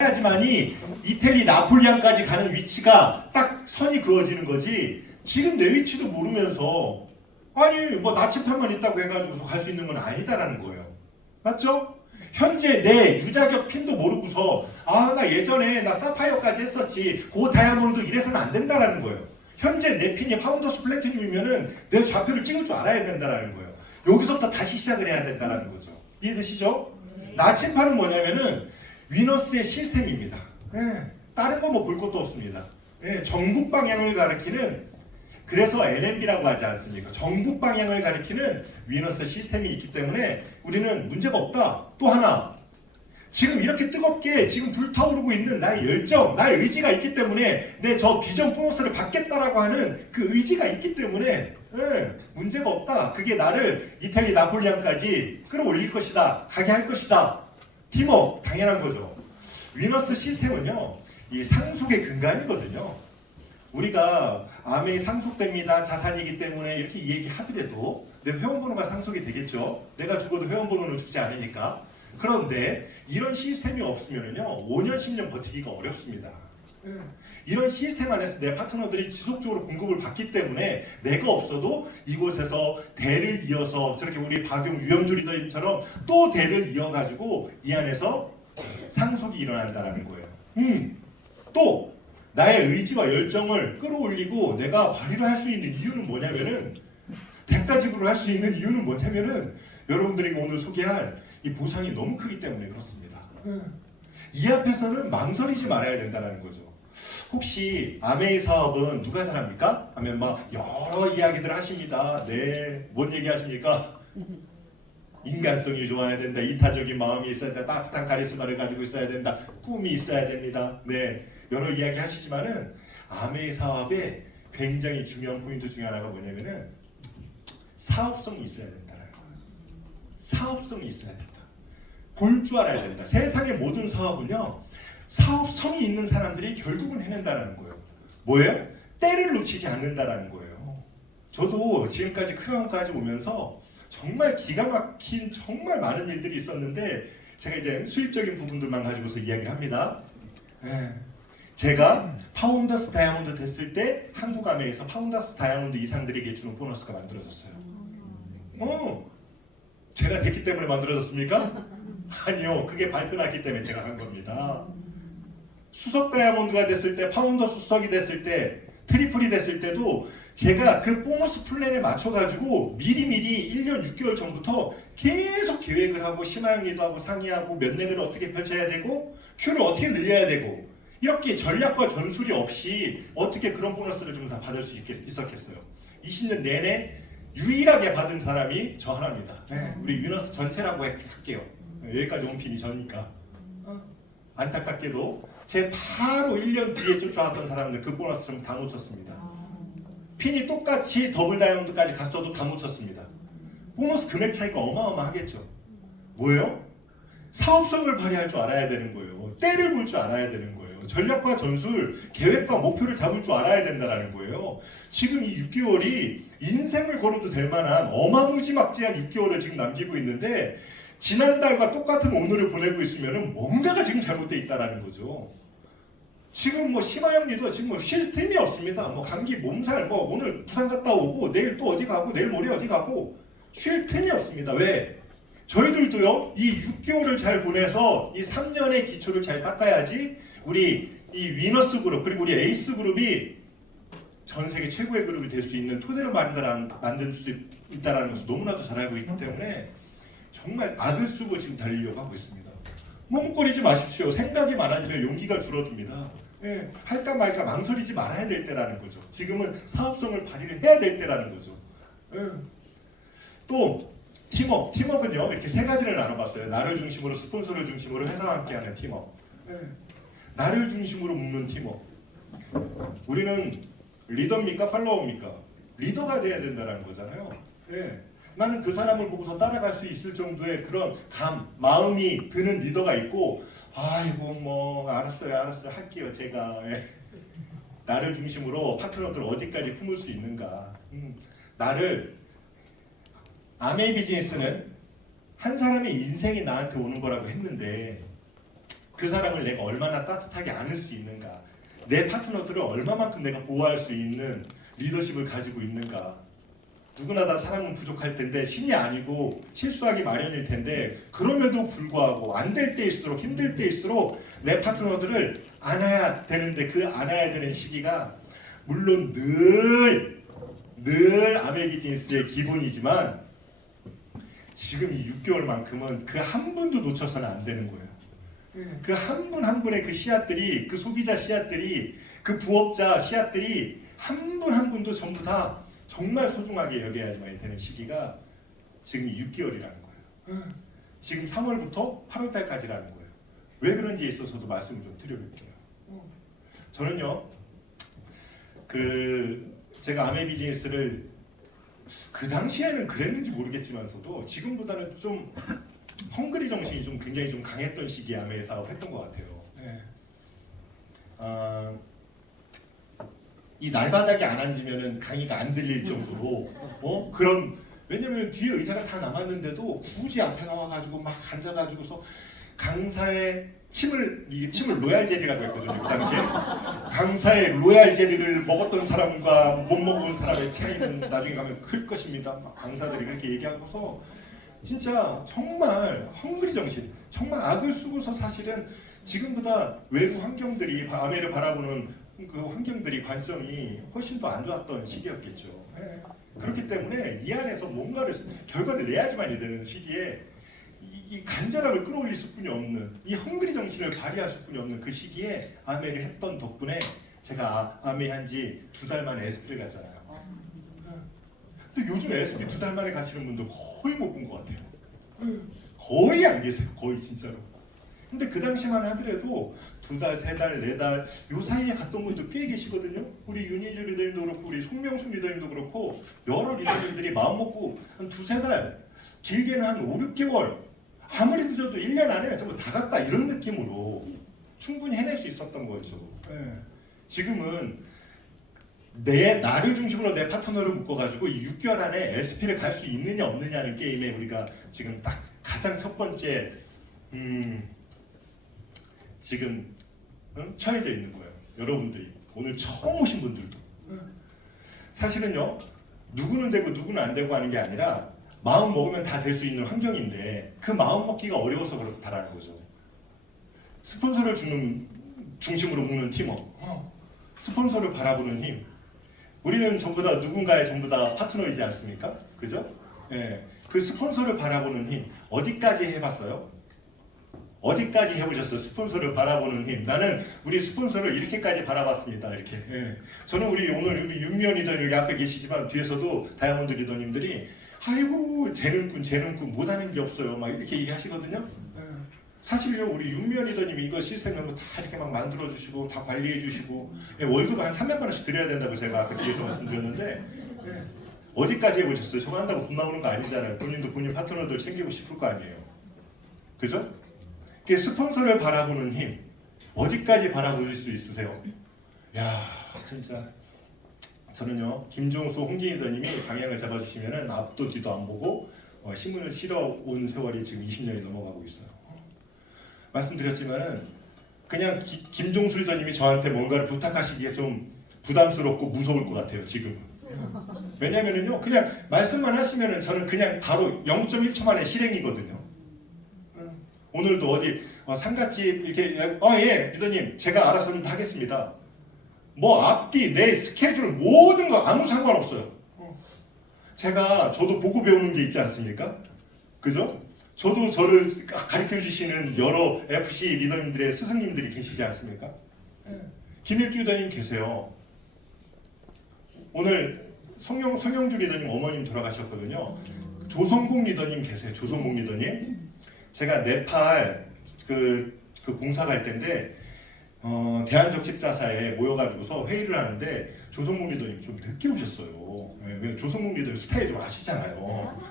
해야지만이 이태리 나폴리안까지 가는 위치가 딱 선이 그어지는 거지. 지금 내 위치도 모르면서 아니 뭐 나침판만 있다고 해가지고서 갈 수 있는 건 아니다라는 거예요. 맞죠? 현재 내 유자격 핀도 모르고서 아 나 예전에 나 사파이어까지 했었지 그 다이아몬드 이래서는 안 된다라는 거예요. 현재 내 핀이 파운더스 플래티늄이면은 내 좌표를 찍을 줄 알아야 된다라는 거예요. 여기서부터 다시 시작을 해야 된다라는 거죠. 이해되시죠? 나침판은 뭐냐면은 위너스의 시스템입니다. 다른 거 뭐 볼 것도 없습니다. 전국 방향을 가리키는, 그래서 LMB라고 하지 않습니까? 전국 방향을 가리키는 위너스 시스템이 있기 때문에 우리는 문제가 없다. 또 하나, 지금 이렇게 뜨겁게 지금 불타오르고 있는 나의 열정, 나의 의지가 있기 때문에 내 저 비전 보너스를 받겠다라고 하는 그 의지가 있기 때문에 문제가 없다. 그게 나를 이태리 나폴리안까지 끌어올릴 것이다. 가게 할 것이다. 팀워크 당연한 거죠. 위너스 시스템은요, 이 상속의 근간이거든요. 우리가 암이 상속됩니다, 자산이기 때문에 이렇게 얘기하더라도 내 회원번호가 상속이 되겠죠. 내가 죽어도 회원번호는 죽지 않으니까. 그런데 이런 시스템이 없으면요 5년 10년 버티기가 어렵습니다. 이런 시스템 안에서 내 파트너들이 지속적으로 공급을 받기 때문에 내가 없어도 이곳에서 대를 이어서 저렇게 우리 박용 유영주 리더님처럼 또 대를 이어가지고 이 안에서 상속이 일어난다는 거예요. 또 나의 의지와 열정을 끌어올리고 내가 발휘를 할 수 있는 이유는 뭐냐면은, 대가지불을 할 수 있는 이유는 뭐냐면은 여러분들에게 오늘 소개할 이 보상이 너무 크기 때문에 그렇습니다. 이 앞에서는 망설이지 말아야 된다는 거죠. 혹시 아메이 사업은 누가 잘합니까? 하면 막 여러 이야기들 하십니다. 네, 뭔 얘기 하십니까? 인간성이 좋아야 된다. 이타적인 마음이 있어야 된다. 따뜻한 카리스마를 가지고 있어야 된다. 꿈이 있어야 됩니다. 네, 여러 이야기 하시지만은 아메이 사업의 굉장히 중요한 포인트 중에 하나가 뭐냐면은 사업성이 있어야 된다는 거예요. 사업성이 있어야 된다. 볼 줄 알아야 된다. 세상의 모든 사업은요, 사업성이 있는 사람들이 결국은 해낸다는 거예요. 뭐예요? 때를 놓치지 않는다는 거예요. 저도 지금까지 크라운까지 오면서 정말 기가 막힌 정말 많은 일들이 있었는데, 제가 이제 수익적인 부분들만 가지고서 이야기를 합니다. 제가 파운더스 다이아몬드 됐을 때 한국 아메에서 파운더스 다이아몬드 이상들에게 주는 보너스가 만들어졌어요. 제가 됐기 때문에 만들어졌습니까? 아니요, 그게 발표났기 때문에 제가 한 겁니다. 수석 다이아몬드가 됐을 때, 파운더스 수석이 됐을 때, 트리플이 됐을 때도 제가 그 보너스 플랜에 맞춰가지고 미리미리 1년 6개월 전부터 계속 계획을 하고 심화영리도 하고 상의하고 몇 년을 어떻게 펼쳐야 되고 큐를 어떻게 늘려야 되고, 이렇게 전략과 전술이 없이 어떻게 그런 보너스를 좀 다 받을 수 있었겠어요. 20년 내내 유일하게 받은 사람이 저 하나입니다. 우리 위너스 전체라고 할게요. 여기까지 온 핀이 저니까. 안타깝게도 제 바로 1년 뒤에 쫓아왔던 사람들 그 보너스를 다 놓쳤습니다. 핀이 똑같이 더블 다이아몬드까지 갔어도 다 놓쳤습니다. 보너스 금액 차이가 어마어마하겠죠. 뭐예요? 사업성을 발휘할 줄 알아야 되는 거예요. 때를 볼 줄 알아야 되는 거예요. 전략과 전술, 계획과 목표를 잡을 줄 알아야 된다는 거예요. 지금 이 6개월이 인생을 걸어도 될 만한 어마무지막지한 6개월을 지금 남기고 있는데, 지난달과 똑같은 오늘을 보내고 있으면 뭔가가 지금 잘못되어 있다는 거죠. 지금 뭐 심하영리도 지금 뭐 쉴 틈이 없습니다. 뭐 감기 몸살, 뭐 오늘 부산 갔다 오고 내일 또 어디 가고 내일 모레 어디 가고 쉴 틈이 없습니다. 왜? 저희들도요, 이 6개월을 잘 보내서 이 3년의 기초를 잘 닦아야지 우리 이 위너스 그룹 그리고 우리 에이스 그룹이 전 세계 최고의 그룹이 될 수 있는 토대를 만들 수 있다는 것을 너무나도 잘 알고 있기 때문에 정말 악을 쓰고 지금 달리려고 하고 있습니다. 머뭇거리지 마십시오. 생각이 많아지면 용기가 줄어듭니다. 할까 말까 망설이지 말아야 될 때라는 거죠. 지금은 사업성을 발휘를 해야 될 때라는 거죠. 또 팀워크는요, 이렇게 세 가지를 나눠봤어요. 나를 중심으로, 스폰서를 중심으로, 회사와 함께하는 팀워크. 나를 중심으로 묶는 팀워크. 우리는 리더입니까? 팔로워입니까? 리더가 돼야 된다는 거잖아요. 나는 그 사람을 보고서 따라갈 수 있을 정도의 그런 마음이 드는 리더가 있고, 아이고 뭐 알았어요 할게요 제가. 나를 중심으로 파트너들 어디까지 품을 수 있는가. 나를 아메이 비즈니스는 한 사람의 인생이 나한테 오는 거라고 했는데 그 사람을 내가 얼마나 따뜻하게 안을 수 있는가, 내 파트너들을 얼마만큼 내가 보호할 수 있는 리더십을 가지고 있는가. 누구나 다 사람은 부족할 텐데, 신이 아니고 실수하기 마련일 텐데, 그럼에도 불구하고 안 될 때일수록, 힘들 때일수록 내 파트너들을 안아야 되는데, 그 안아야 되는 시기가 물론 늘 아메 비즈니스의 기본이지만 지금 이 6개월만큼은 그 한 분도 놓쳐서는 안 되는 거예요. 그 한 분 한 분의 그 씨앗들이, 그 소비자 씨앗들이, 그 부업자 씨앗들이 한 분 한 분도 전부 다 정말 소중하게 여겨야지만 되는 시기가 지금 6개월이라는 거예요. 지금 3월부터 8월달까지라는 거예요. 왜 그런지에 있어서도 말씀을 좀 드려볼게요. 저는요, 제가 아메 비즈니스를 그 당시에는 그랬는지 모르겠지만서도 지금보다는 좀 헝그리 정신이 좀 굉장히 좀 강했던 시기에 아메 사업을 했던 것 같아요. 네. 이 날바닥에 안 앉으면은 강의가 안 들릴 정도로 그런, 왜냐면 뒤에 의자가 다 남았는데도 굳이 앞에 나와가지고 막 앉아가지고서 강사의 침을 로얄 젤리라고 했거든요. 그 당시에 강사의 로얄 젤리를 먹었던 사람과 못 먹은 사람의 차이는 나중에 가면 클 것입니다. 막 강사들이 그렇게 얘기하고서 진짜 정말 헝그리 정신, 정말 악을 쓰고서 사실은 지금보다 외부 환경들이 아메를 바라보는 그 환경들이, 관점이 훨씬 더 안 좋았던 시기였겠죠. 네. 그렇기 때문에 이 안에서 뭔가를 결과를 내야지만 되는 시기에 이 간절함을 끌어올릴 수뿐이 없는, 이 헝그리 정신을 발휘할 수뿐이 없는 그 시기에 아메를 했던 덕분에 제가 아메 한지 2달 만에 SP를 갔잖아요. 근데 요즘 SP 2달 만에 가시는 분도 거의 못 본 것 같아요. 거의 안 계세요. 거의 진짜로. 근데 그 당시만 하더라도 2달, 3달, 4달 요 사이에 갔던 분도 꽤 계시거든요. 우리 윤희주 리더님도 그렇고 우리 송명수 리더님도 그렇고 여러 리더님들이 마음 먹고 한 2-3달, 길게는 한 5-6개월, 아무리 늦어도 1년 안에 전부 다 갔다, 이런 느낌으로 충분히 해낼 수 있었던 거죠. 네. 지금은 나를 중심으로 내 파트너를 묶어가지고 이 6개월 안에 SP를 갈 수 있느냐 없느냐는 게임에 우리가 지금 딱 가장 첫 번째 지금 처해져 있는 거예요. 여러분들이 오늘 처음 오신 분들도 사실은요, 누구는 되고 누구는 안 되고 하는 게 아니라 마음 먹으면 다 될 수 있는 환경인데 그 마음 먹기가 어려워서 그렇다라는 거죠. 스폰서를 주는 중심으로 묶는 팀워크, 스폰서를 바라보는 힘. 우리는 전부 다 누군가의 전부 다 파트너이지 않습니까? 그죠? 예. 그 스폰서를 바라보는 힘 어디까지 해봤어요? 어디까지 해보셨어요? 스폰서를 바라보는 힘. 나는 우리 스폰서를 이렇게까지 바라봤습니다. 이렇게. 예. 저는 오늘 우리 윤미연 리더님 여기 앞에 계시지만 뒤에서도 다이아몬드 리더님들이 아이고 재능꾼 못하는 게 없어요. 막 이렇게 얘기하시거든요. 사실요, 우리 윤미연 리더님이 이거 시스템으로 다 이렇게 막 만들어주시고 다 관리해주시고 월급 한 300만 원씩 드려야 된다고 제가 아까 뒤에서 말씀드렸는데 어디까지 해보셨어요? 저거 한다고 돈 나오는 거 아니잖아요. 본인도 본인 파트너들 챙기고 싶을 거 아니에요. 그죠? 스폰서를 바라보는 힘 어디까지 바라보실 수 있으세요? 야, 진짜 저는요, 김종수 홍진희 리더님이 방향을 잡아주시면은 앞도 뒤도 안 보고 신문을 실어 온 세월이 지금 20년이 넘어가고 있어요. 말씀드렸지만은 그냥 김종수 리더님이 저한테 뭔가를 부탁하시기에 좀 부담스럽고 무서울 것 같아요. 지금은. 왜냐면은요, 그냥 말씀만 하시면은 저는 그냥 바로 0.1초 만에 실행이거든요. 오늘도 어디 상갓집 이렇게 예 리더님 제가 알아서 하겠습니다. 뭐 앞뒤 내 스케줄 모든 거 아무 상관없어요. 저도 보고 배우는 게 있지 않습니까? 그죠? 저도 저를 가르쳐 주시는 여러 FC 리더님들의 스승님들이 계시지 않습니까? 김일주 리더님 계세요. 오늘 성영주 리더님 어머님 돌아가셨거든요. 조성국 리더님 계세요. 조성국 리더님. 제가 네팔 그 봉사 갈 때인데 대한적십자사에 모여가지고서 회의를 하는데 조성국 리더님 좀 늦게 오셨어요. 왜 조성국 리더님 스타일 좀 아시잖아요.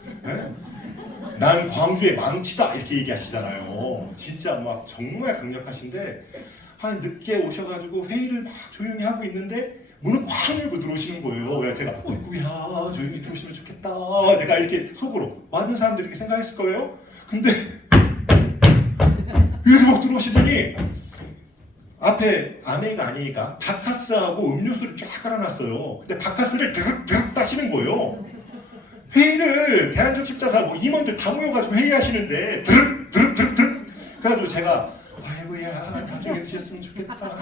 난 광주의 망치다 이렇게 얘기하시잖아요. 진짜 막 정말 강력하신데 늦게 오셔가지고 회의를 막 조용히 하고 있는데 문을 쾅 열고 들어오시는 거예요. 그래서 제가 어이구야 조용히 들어오시면 좋겠다. 내가 이렇게 속으로 많은 사람들이 이렇게 생각했을 거예요. 근데 이렇게 막 들어오시더니 앞에 아메이가 아니니까 바카스하고 음료수를 쫙 깔아놨어요. 근데 바카스를 드륵드륵 따시는 거예요. 회의를 대한적십자사 뭐 임원들 다 모여가지고 회의하시는데 드륵 그래가지고 제가 아이고야 나중에 드셨으면 좋겠다.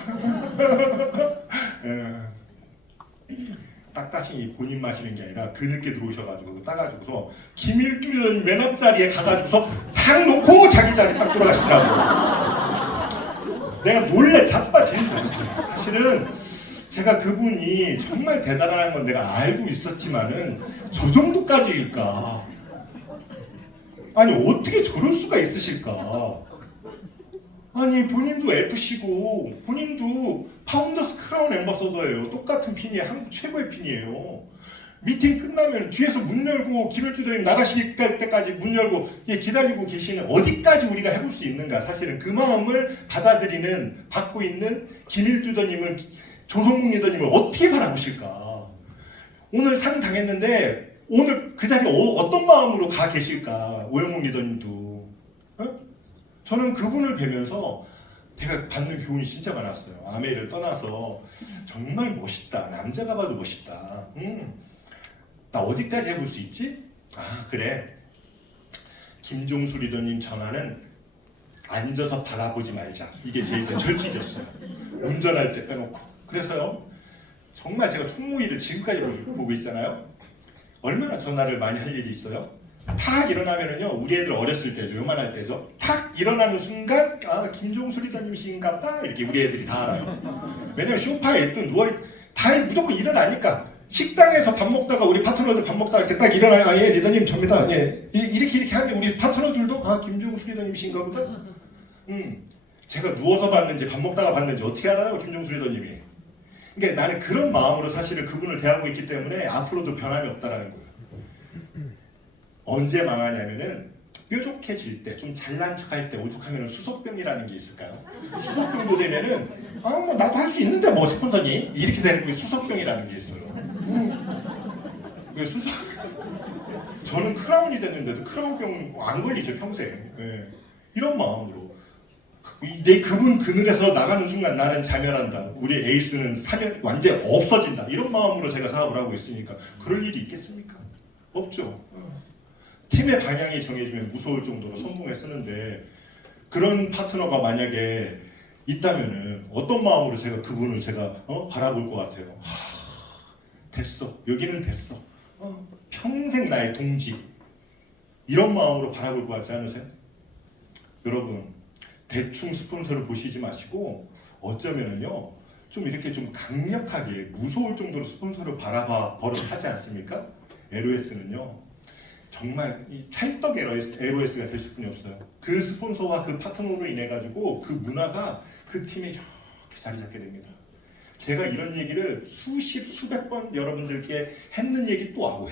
딱 따시니 본인 마시는 게 아니라 그 늦게 들어오셔가지고 따가지고서 김일주는 맨 앞자리에 가가지고서 탁 놓고 자기 자리 딱 돌아가시더라고. 내가 놀래 자빠지는 거였어요. 사실은 제가 그분이 정말 대단한 건 내가 알고 있었지만은 저 정도까지일까? 아니 어떻게 저럴 수가 있으실까? 아니 본인도 FC고 본인도 파운더스 크라운 앰버서더예요. 똑같은 핀이에요. 한국 최고의 핀이에요. 미팅 끝나면 뒤에서 문 열고 김일주 대표님 나가실 때까지 문 열고 기다리고 계시는 어디까지 우리가 해볼 수 있는가. 사실은 그 마음을 받고 있는 김일주 대표님은 조성국 리더님을 어떻게 바라보실까. 오늘 상 당했는데 오늘 그 자리에 어떤 마음으로 가 계실까. 오영국 리더님도. 저는 그분을 뵈면서 제가 받는 교훈이 진짜 많았어요. 아메이를 떠나서 정말 멋있다. 남자가 봐도 멋있다. 나 어디까지 해볼 수 있지? 아 그래. 김종수 리더님 전화는 앉아서 받아보지 말자. 이게 제 절칙이었어요. 운전할 때 빼놓고. 그래서요. 정말 제가 총무일을 지금까지 보고 있잖아요. 얼마나 전화를 많이 할 일이 있어요. 탁 일어나면은요, 우리 애들 어렸을 때죠, 요만할 때죠. 탁 일어나는 순간, 아 김종수 리더님이신가 보다 이렇게 우리 애들이 다 알아요. 왜냐면 소파에 있든 다 무조건 일어나니까. 식당에서 밥 먹다가 우리 파트너들 밥 먹다가 이렇게 딱 일어나요. 아 예 리더님 접니다. 예 이렇게 하면 우리 파트너들도 아 김종수 리더님이신가 보다. 제가 누워서 봤는지 밥 먹다가 봤는지 어떻게 알아요, 김종수 리더님이? 그러니까 나는 그런 마음으로 사실은 그분을 대하고 있기 때문에 앞으로도 변함이 없다라는 거예요. 언제 망하냐면은 뾰족해질 때, 좀 잘난 척할 때 오죽하면 수석병이라는 게 있을까요? 수석 정도 되면은 뭐 나도 할 수 있는데 뭐 스폰서니 이렇게 되는 게 수석병이라는 게 있어요. 왜 수석? 저는 크라운이 됐는데도 크라운병 안 걸리죠 평생. 네. 이런 마음으로 내 그분 그늘에서 나가는 순간 나는 자멸한다. 우리 에이스는 완전 없어진다. 이런 마음으로 제가 사업을 하고 있으니까 그럴 일이 있겠습니까? 없죠. 팀의 방향이 정해지면 무서울 정도로 선봉에 쓰는데 그런 파트너가 만약에 있다면은 어떤 마음으로 제가 그분을 바라볼 것 같아요. 됐어. 여기는 됐어. 평생 나의 동지. 이런 마음으로 바라볼 것 같지 않으세요? 여러분 대충 스폰서를 보시지 마시고 어쩌면은요 좀 이렇게 좀 강력하게 무서울 정도로 스폰서를 바라봐 버릇하지 않습니까? LOS는요 정말 이 찰떡 LOS가 될 수뿐이 없어요. 그 스폰서와 그 파트너로 인해 가지고 그 문화가 그 팀에 이렇게 자리 잡게 됩니다. 제가 이런 얘기를 수백 번 여러분들께 했는 얘기 또 하고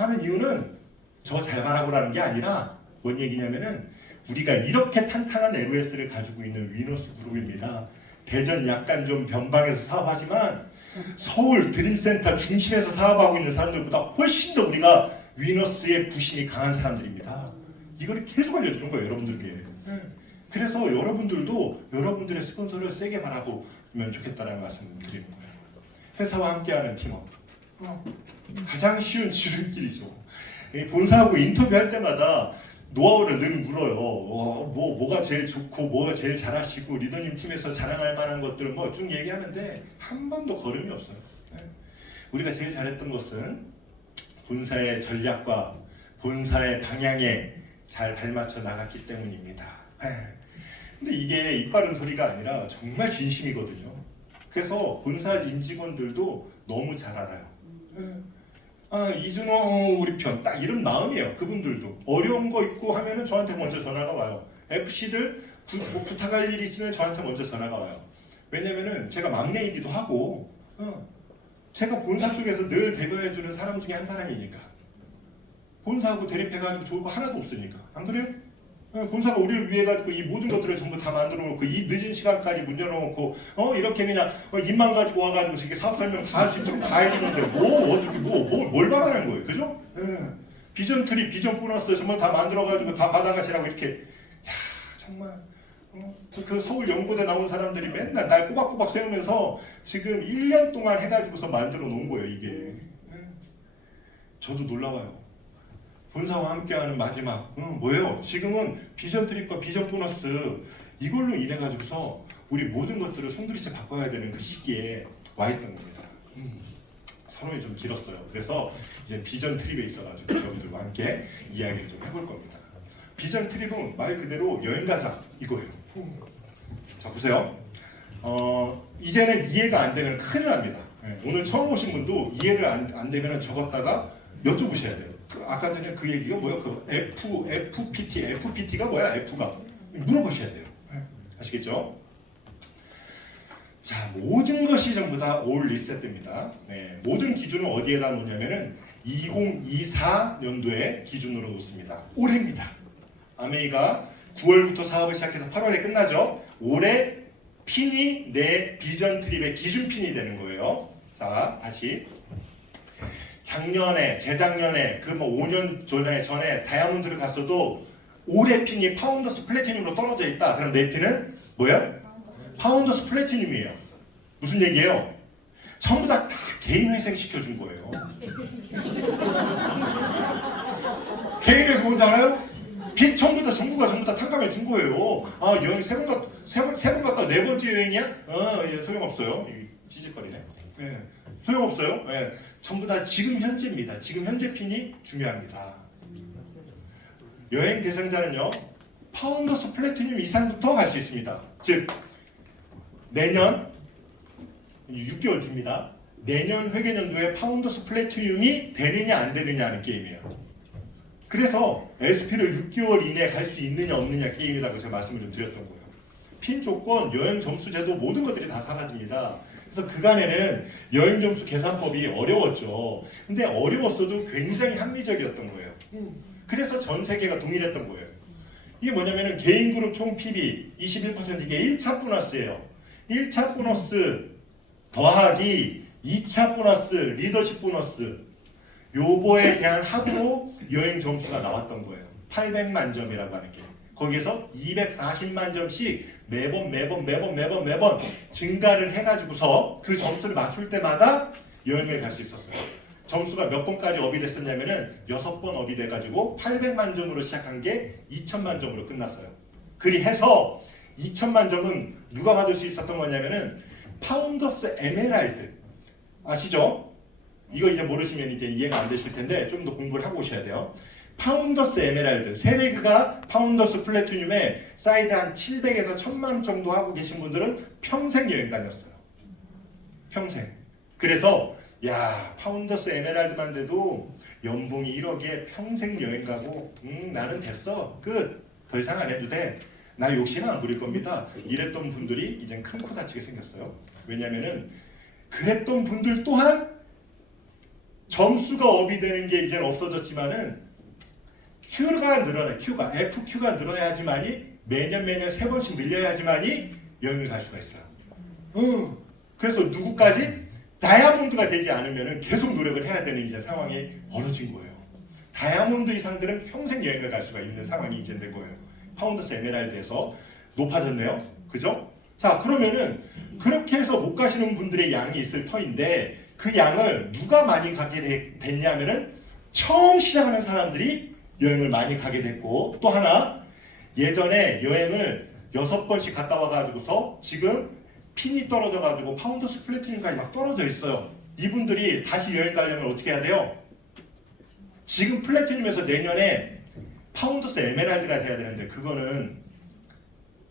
하는 이유는 저 잘 바라보라는 게 아니라 뭔 얘기냐면은 우리가 이렇게 탄탄한 LOS를 가지고 있는 위너스 그룹입니다. 대전 약간 좀 변방에서 사업하지만 서울 드림센터 중심에서 사업하고 있는 사람들보다 훨씬 더 우리가 위너스의 부심이 강한 사람들입니다. 이걸 계속 알려주는 거예요, 여러분들께. 그래서 여러분들도 여러분들의 스폰서를 세게 바라보면 좋겠다는 말씀을 드리는 거예요. 회사와 함께하는 팀워크. 가장 쉬운 지름길이죠. 본사하고 인터뷰할 때마다 노하우를 늘 물어요. 뭐가 제일 좋고 뭐가 제일 잘하시고 리더님 팀에서 자랑할 만한 것들 뭐 쭉 얘기하는데 한 번도 걸음이 없어요. 우리가 제일 잘했던 것은 본사의 전략과 본사의 방향에 잘 발맞춰 나갔기 때문입니다. 근데 이게 입 바른 소리가 아니라 정말 진심이거든요. 그래서 본사 임직원들도 너무 잘 알아요. 이준호 우리 편 딱 이런 마음이에요. 그분들도 어려운 거 있고 하면은 저한테 먼저 전화가 와요. FC들 뭐 부탁할 일이 있으면 저한테 먼저 전화가 와요. 왜냐면은 제가 막내이기도 하고 제가 본사 쪽에서 늘 대변해주는 사람 중에 한 사람이니까. 본사하고 대립해가지고 좋을 거 하나도 없으니까. 안 그래요? 본사가 우리를 위해 가지고 이 모든 것들을 전부 다 만들어 놓고 이 늦은 시간까지 문 열어놓고 이렇게 그냥 입만 가지고 와가지고 이렇게 사업 설명 다 할 수 있도록 다 해주는데 뭘 바라는 거예요, 그죠? 비전 트리, 비전 보너스 정말 다 만들어가지고 다 받아가시라고 이렇게 정말 그 서울 연고대 나온 사람들이 맨날 날 꼬박꼬박 세우면서 지금 1년 동안 해가지고서 만들어 놓은 거예요, 이게. 저도 놀라워요. 본사와 함께하는 마지막 뭐예요? 지금은 비전 트립과 비전 보너스 이걸로 인해 가지고서 우리 모든 것들을 손들이째 바꿔야 되는 그 시기에 와 있던 겁니다. 서론이 좀 길었어요. 그래서 이제 비전 트립에 있어가지고 여러분들과 함께 이야기를 좀 해볼 겁니다. 비전 트립은 말 그대로 여행 가자 이거예요. 자 보세요. 이제는 이해가 안 되면 큰일 납니다. 오늘 처음 오신 분도 이해를 안 되면 적었다가 여쭤보셔야 돼요. 아까 전에 그 얘기가 뭐야? 그 FPT가 뭐야? F가 물어보셔야 돼요. 아시겠죠? 자, 모든 것이 전부 다 올 리셋됩니다. 모든 기준을 어디에다 놓냐면은 2024년도에 기준으로 놓습니다. 올해입니다. 아메이가 9월부터 사업을 시작해서 8월에 끝나죠. 올해 핀이 내 비전 트립의 기준 핀이 되는 거예요. 자, 다시. 작년에, 재작년에, 그 뭐 5년 전에 다이아몬드를 갔어도 올해 핀이 파운더스 플래티늄으로 떨어져 있다. 그럼 내 핀은 뭐야? 파운더스 플래티늄이에요. 무슨 얘기예요? 전부 다 개인 회생 시켜준 거예요. 개인 회생 뭔지 알아요? 빚 전부가 전부 다 탕감해 준 거예요. 아 여행 세 번 갔다 네 번째 여행이야? 예, 소용없어요. 찌질거리네. 예, 소용없어요. 예, 전부 다 지금 현재입니다. 지금 현재 핀이 중요합니다. 여행 대상자는요 파운더스 플래티늄 이상부터 갈 수 있습니다. 즉 내년 6개월 뒤입니다. 내년 회계년도에 파운더스 플래티늄이 되느냐 안 되느냐 하는 게임이에요. 그래서 SP를 6개월 이내에 갈 수 있느냐 없느냐 게임이라고 제가 말씀을 좀 드렸던 거예요. 핀 조건, 여행 점수 제도 모든 것들이 다 사라집니다. 그래서 그간에는 여행 점수 계산법이 어려웠죠. 근데 어려웠어도 굉장히 합리적이었던 거예요. 그래서 전 세계가 동일했던 거예요. 이게 뭐냐면은 개인 그룹 총 PB 21% 이게 1차 보너스예요. 1차 보너스 더하기 2차 보너스 리더십 보너스 요거에 대한 합으로 여행 점수가 나왔던 거예요. 800만 점이라고 하는 게. 거기에서 240만 점씩 매번 증가를 해가지고서 그 점수를 맞출 때마다 여행을 갈 수 있었어요. 점수가 몇 번까지 업이 됐었냐면은 6번 업이 돼가지고 800만 점으로 시작한 게 2000만 점으로 끝났어요. 그리해서 2000만 점은 누가 받을 수 있었던 거냐면은 파운더스 에메랄드 아시죠? 이거 이제 모르시면 이제 이해가 안 되실 텐데 좀 더 공부를 하고 오셔야 돼요. 파운더스 에메랄드, 세레그가 파운더스 플래티늄에 사이드 한 700에서 1000만 원 정도 하고 계신 분들은 평생 여행 다녔어요. 평생. 그래서 야 파운더스 에메랄드만 돼도 연봉이 1억에 평생 여행 가고 나는 됐어 끝 더 이상 안 해도 돼 나 욕심 안 부릴 겁니다. 이랬던 분들이 이젠 큰 코 다치게 생겼어요. 왜냐면은 그랬던 분들 또한 점수가 업이 되는 게 이제는 없어졌지만은 Q가 늘어나요. FQ가 늘어야지만이 매년 3번씩 늘려야지만이 여행을 갈 수가 있어요. 그래서 누구까지? 다이아몬드가 되지 않으면 계속 노력을 해야 되는 이제 상황이 벌어진 거예요. 다이아몬드 이상들은 평생 여행을 갈 수가 있는 상황이 이제 된 거예요. 파운더스 에메랄드에서 높아졌네요. 그죠? 자 그러면은 그렇게 해서 못 가시는 분들의 양이 있을 터인데 그 양을 누가 많이 가게 됐냐면은 처음 시작하는 사람들이 여행을 많이 가게 됐고 또 하나 예전에 여행을 6번씩 갔다 와가지고서 지금 핀이 떨어져가지고 파운더스 플래티늄까지 막 떨어져 있어요. 이분들이 다시 여행 가려면 어떻게 해야 돼요? 지금 플래티늄에서 내년에 파운더스 에메랄드가 돼야 되는데 그거는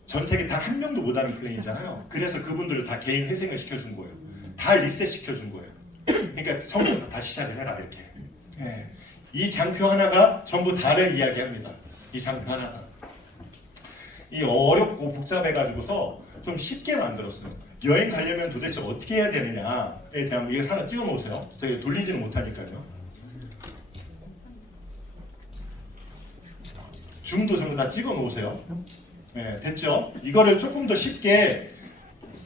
전 세계 단 한 명도 못하는 플랜이잖아요. 그래서 그분들을 다 개인 회생을 시켜준 거예요. 다 리셋 시켜준 거예요. 그러니까 처음부터 다시 시작을 해라 이렇게. 이 장표 하나가 전부 다른 이야기합니다. 이 장표 하나가. 이 어렵고 복잡해가지고서 좀 쉽게 만들었어요. 여행 가려면 도대체 어떻게 해야 되느냐에 대한 이거 하나 찍어 놓으세요. 저희가 돌리지는 못하니까요. 줌도 전부 다 찍어 놓으세요. 네, 됐죠? 이거를 조금 더 쉽게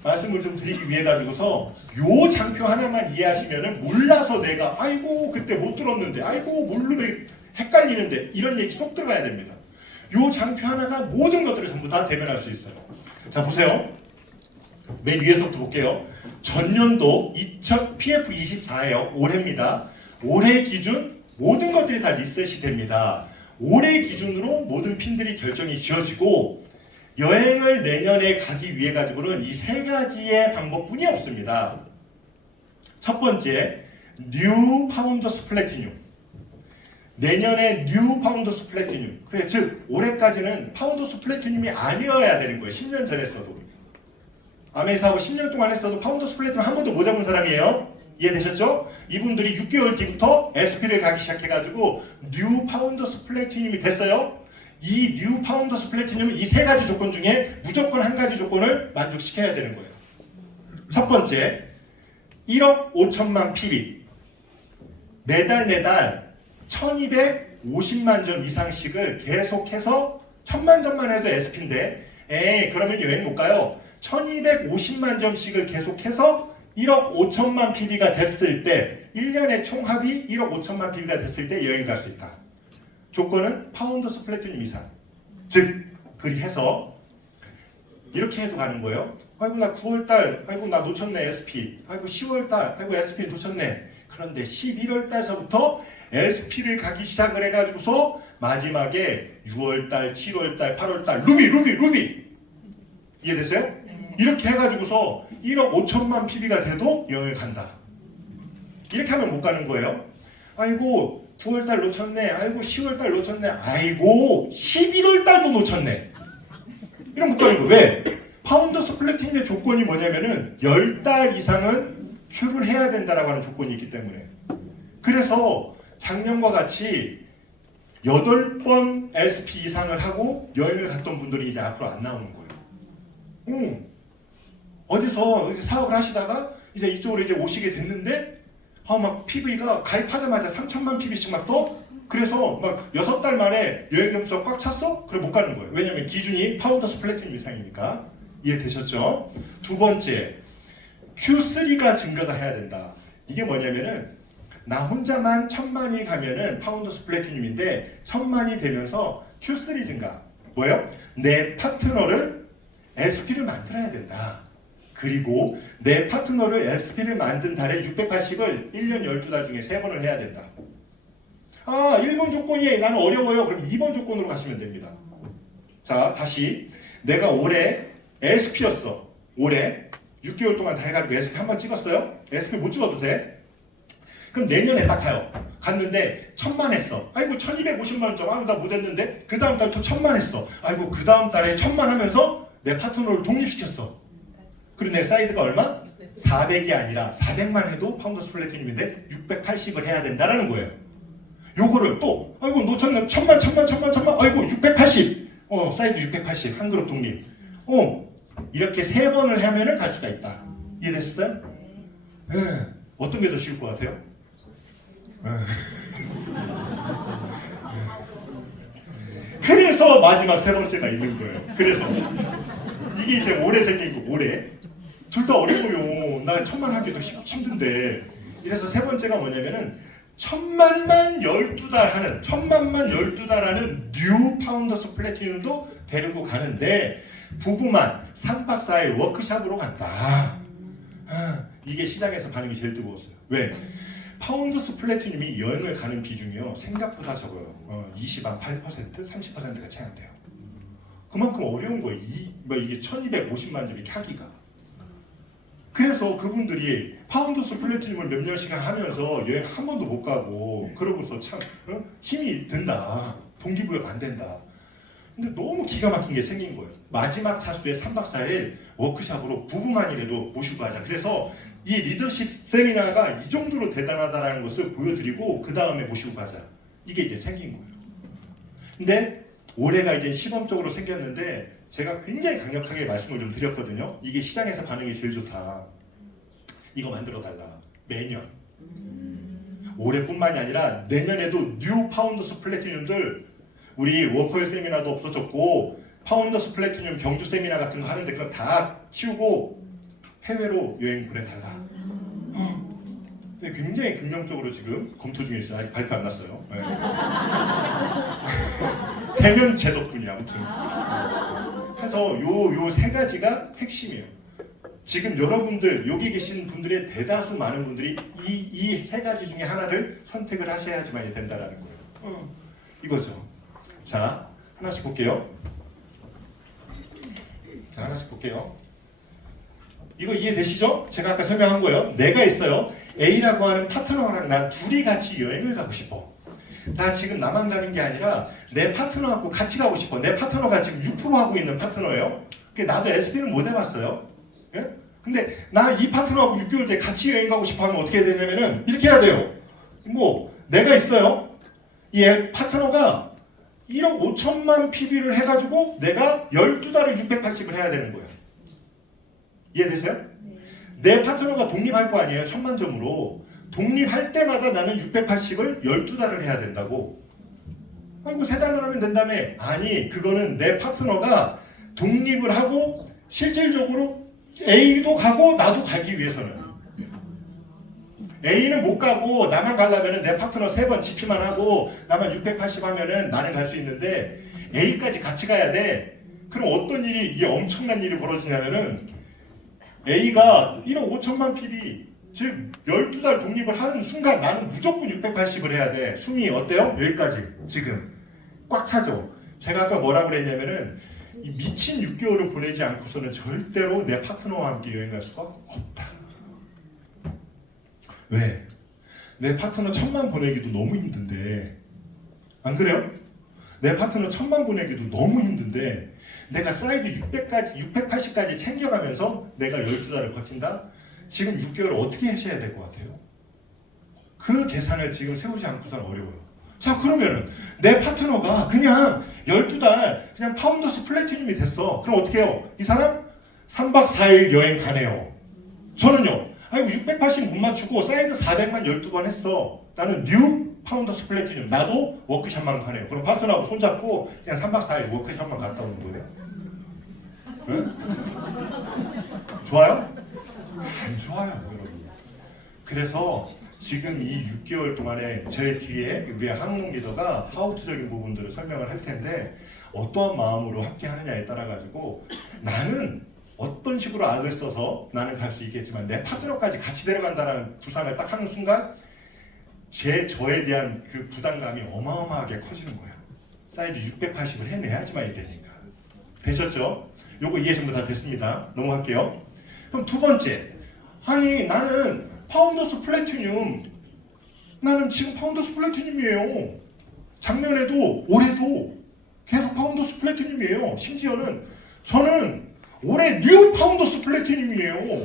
말씀을 좀 드리기 위해 가지고서 요 장표 하나만 이해하시면은 몰라서 내가 아이고 그때 못 들었는데 아이고 모르네 헷갈리는데 이런 얘기 쏙 들어가야 됩니다. 요 장표 하나가 모든 것들을 전부 다 대변할 수 있어요. 자 보세요. 맨 위에서부터 볼게요. 전년도 PF24예요. 올해입니다. 올해 기준 모든 것들이 다 리셋이 됩니다. 올해 기준으로 모든 핀들이 결정이 지어지고 여행을 내년에 가기 위해 가지고는 이 세 가지의 방법뿐이 없습니다. 첫 번째, 뉴 파운더스 플래티늄. 내년에 뉴 파운더스 플래티늄. 그래, 즉 올해까지는 파운더스 플래티늄이 아니어야 되는 거예요. 10년 전에 써도. 아메이사하고 10년 동안 했어도 파운더스 플래티늄 한 번도 못 해본 사람이에요. 이해되셨죠? 이분들이 6개월 뒤부터 SP를 가기 시작해가지고 뉴 파운더스 플래티늄이 됐어요. 이 뉴 파운더스 플래티늄은 이 세 가지 조건 중에 무조건 한 가지 조건을 만족시켜야 되는 거예요. 첫 번째, 1억 5천만 PB. 매달 1250만 점 이상씩을 계속해서 1000만 점만 해도 SP인데 그러면 여행 못 가요. 1250만 점씩을 계속해서 1억 5천만 PB가 됐을 때 1년의 총합이 1억 5천만 PB가 됐을 때 여행 갈 수 있다. 조건은 파운더스 플래티늄 이상. 즉 그리해서 이렇게 해도 가는 거예요. 아이고 나 9월달 아이고 나 놓쳤네 SP. 아이고 10월달 아이고 SP 놓쳤네. 그런데 11월달서부터 SP를 가기 시작을 해가지고서 마지막에 6월달, 7월달, 8월달 루비 이해됐어요? 이렇게 해가지고서 1억 5천만 PB가 돼도 여행을 간다. 이렇게 하면 못 가는 거예요. 아이고 9월달 놓쳤네. 아이고 10월달 놓쳤네. 아이고 11월달도 놓쳤네. 이런 못 가는 거예요. 왜? 파운더스 플래티늄의 조건이 뭐냐면은 10달 이상은 큐를 해야 된다라고 하는 조건이 있기 때문에. 그래서 작년과 같이 8번 SP 이상을 하고 여행을 갔던 분들이 이제 앞으로 안 나오는 거예요. 어디서 이제 사업을 하시다가 이제 이쪽으로 이제 오시게 됐는데 막 PV가 가입하자마자 3천만 PV씩 막 떠? 그래서 막 6달 만에 여행 점수가 꽉 찼어? 그래 못 가는 거예요. 왜냐면 기준이 파운더스 플래티늄 이상이니까. 이해되셨죠? 두 번째, Q3가 증가가 해야 된다. 이게 뭐냐면은 나 혼자만 1000만이 가면은 파운더스 플래티늄인데 1000만이 되면서 Q3 증가. 뭐예요? 내 파트너를 SP를 만들어야 된다. 그리고 내 파트너를 SP를 만든 달에 680을 1년 12달 중에 3번을 해야 된다. 1번 조건이 나는 어려워요. 그럼 2번 조건으로 가시면 됩니다. 자, 다시 내가 올해 SP였어. 올해 6개월 동안 다 해가지고 SP 한 번 찍었어요. SP 못 찍어도 돼. 그럼 내년에 딱 가요. 갔는데 1000만 했어. 아이고 1250만 점. 아이고 나 못했는데 그 다음 달 또 1000만 했어. 아이고 그 다음 달에 1000만 하면서 내 파트너를 독립시켰어. 그리고 내 사이드가 얼마? 400이 아니라 400만 해도 파운더스 플래티늄인데 680을 해야 된다라는 거예요. 요거를 또 아이고 놓쳤네. 1000만 아이고 680. 사이드 680 한 그룹 독립. 이렇게 3번을 하면은 갈 수가 있다. 이해됐어요? 네. 어떤 게 더 쉬울 것 같아요? 그래서 마지막 3번째가 있는 거예요. 그래서 이게 이제 올해 생긴 거. 올해 둘 다 어려워요. 나 1000만 하기도 힘든데. 이래서 3번째가 뭐냐면은 1000만만 12달 하는 1000만만 12달 하는 뉴 파운더스 플래티늄도 데리고 가는데 부부만 3박 4일 워크샵으로 간다. 이게 시장에서 반응이 제일 뜨거웠어요. 왜? 파운더스 플래티늄이 여행을 가는 비중이요 생각보다 적어요. 28%, 30%가 채 안 돼요. 그만큼 어려운 거예요. 이게 1250만 점이 하기가. 그래서 그분들이 파운더스 플래티늄을 몇 년씩 하면서 여행 한 번도 못 가고 그러고서 참 힘이 든다. 동기부여가 안 된다. 근데 너무 기가 막힌 게 생긴 거예요. 마지막 차수에 3박 4일 워크샵으로 부부만이라도 모시고 하자. 그래서 이 리더십 세미나가 이 정도로 대단하다는 것을 보여드리고 그 다음에 모시고 가자. 이게 이제 생긴 거예요. 근데 올해가 이제 시범적으로 생겼는데 제가 굉장히 강력하게 말씀을 좀 드렸거든요. 이게 시장에서 반응이 제일 좋다. 이거 만들어 달라. 매년. 올해뿐만이 아니라 내년에도 뉴 파운더스 플래티늄들 우리 워커힐 세미나도 없어졌고 파운더스 플래티늄 경주 세미나 같은 거 하는데 그거 다 치우고 해외로 여행 보내달라. 굉장히 긍정적으로 지금 검토 중에 있어요. 아직 발표 안 났어요. 네. 대면 제 덕분이야 아무튼. 해서 요 세 가지가 핵심이에요. 지금 여러분들 여기 계신 분들의 대다수 많은 분들이 이 세 가지 중에 하나를 선택을 하셔야지만이 된다라는 거예요. 이거죠. 자, 하나씩 볼게요. 자, 하나씩 볼게요. 이거 이해되시죠? 제가 아까 설명한 거예요. 내가 있어요. A라고 하는 파트너랑 나 둘이 같이 여행을 가고 싶어. 나 지금 나만 가는 게 아니라 내 파트너하고 같이 가고 싶어. 내 파트너가 지금 6% 하고 있는 파트너예요. 나도 SP는 못 해봤어요. 예? 근데 나 이 파트너하고 6개월 뒤에 같이 여행 가고 싶어 하면 어떻게 해야 되냐면은 이렇게 해야 돼요. 뭐 내가 있어요. 이 파트너가 1억 5천만 PB를 해가지고 내가 12달을 680을 해야 되는 거예요. 이해되세요? 내 파트너가 독립할 거 아니에요. 1000만 점으로. 독립할 때마다 나는 680을 12달을 해야 된다고. 아이고 3달만 하면 된다며. 아니 그거는 내 파트너가 독립을 하고 실질적으로 A도 가고 나도 가기 위해서는. A는 못 가고 나만 가려면 내 파트너 3번 GP만 하고 나만 680 하면은 나는 갈 수 있는데 A까지 같이 가야 돼. 그럼 어떤 일이 이게 엄청난 일이 벌어지냐면은 A가 1억 5천만 PB 즉 12달 독립을 하는 순간 나는 무조건 680을 해야 돼. 숨이 어때요? 여기까지 지금 꽉 차죠. 제가 아까 뭐라고 그랬냐면은 이 미친 6개월을 보내지 않고서는 절대로 내 파트너와 함께 여행 갈 수가 없다. 왜? 내 파트너 1000만 보내기도 너무 힘든데 안 그래요? 내 파트너 1000만 보내기도 너무 힘든데 내가 사이드 680까지 챙겨가면서 내가 12달을 버틴다? 지금 6개월 어떻게 하셔야 될 것 같아요? 그 계산을 지금 세우지 않고서는 어려워요. 자 그러면은 내 파트너가 그냥 12달 그냥 파운더스 플래티늄이 됐어. 그럼 어떻게 해요? 이 사람 3박 4일 여행 가네요. 저는요. 아이고 680 못 맞추고 사이드 400만 12번 했어. 나는 뉴 파운더스 플래티늄. 나도 워크숍만 가네요. 그럼 파트너하고 손잡고 그냥 3박 4일 워크숍만 갔다 오는 거예요. 네? 좋아요? 안 좋아요 여러분. 그래서 지금 이 6개월 동안에 제 뒤에 우리 한국 리더가 하우투적인 부분들을 설명을 할 텐데 어떠한 마음으로 함께 하느냐에 따라 가지고 나는 어떤 식으로 악을 써서 나는 갈 수 있겠지만 내 파트너까지 같이 데려간다는 구상을 딱 하는 순간 저에 대한 그 부담감이 어마어마하게 커지는 거예요. 사이드 680을 해내야지만이 되니까. 되셨죠? 요거 이해 전부 다 됐습니다. 넘어갈게요. 그럼 두 번째. 아니 나는 파운더스 플래티늄 나는 지금 파운더스 플래티늄이에요. 작년에도 올해도 계속 파운더스 플래티늄이에요. 심지어는 저는 올해 뉴 파운더스 플래티늄이에요.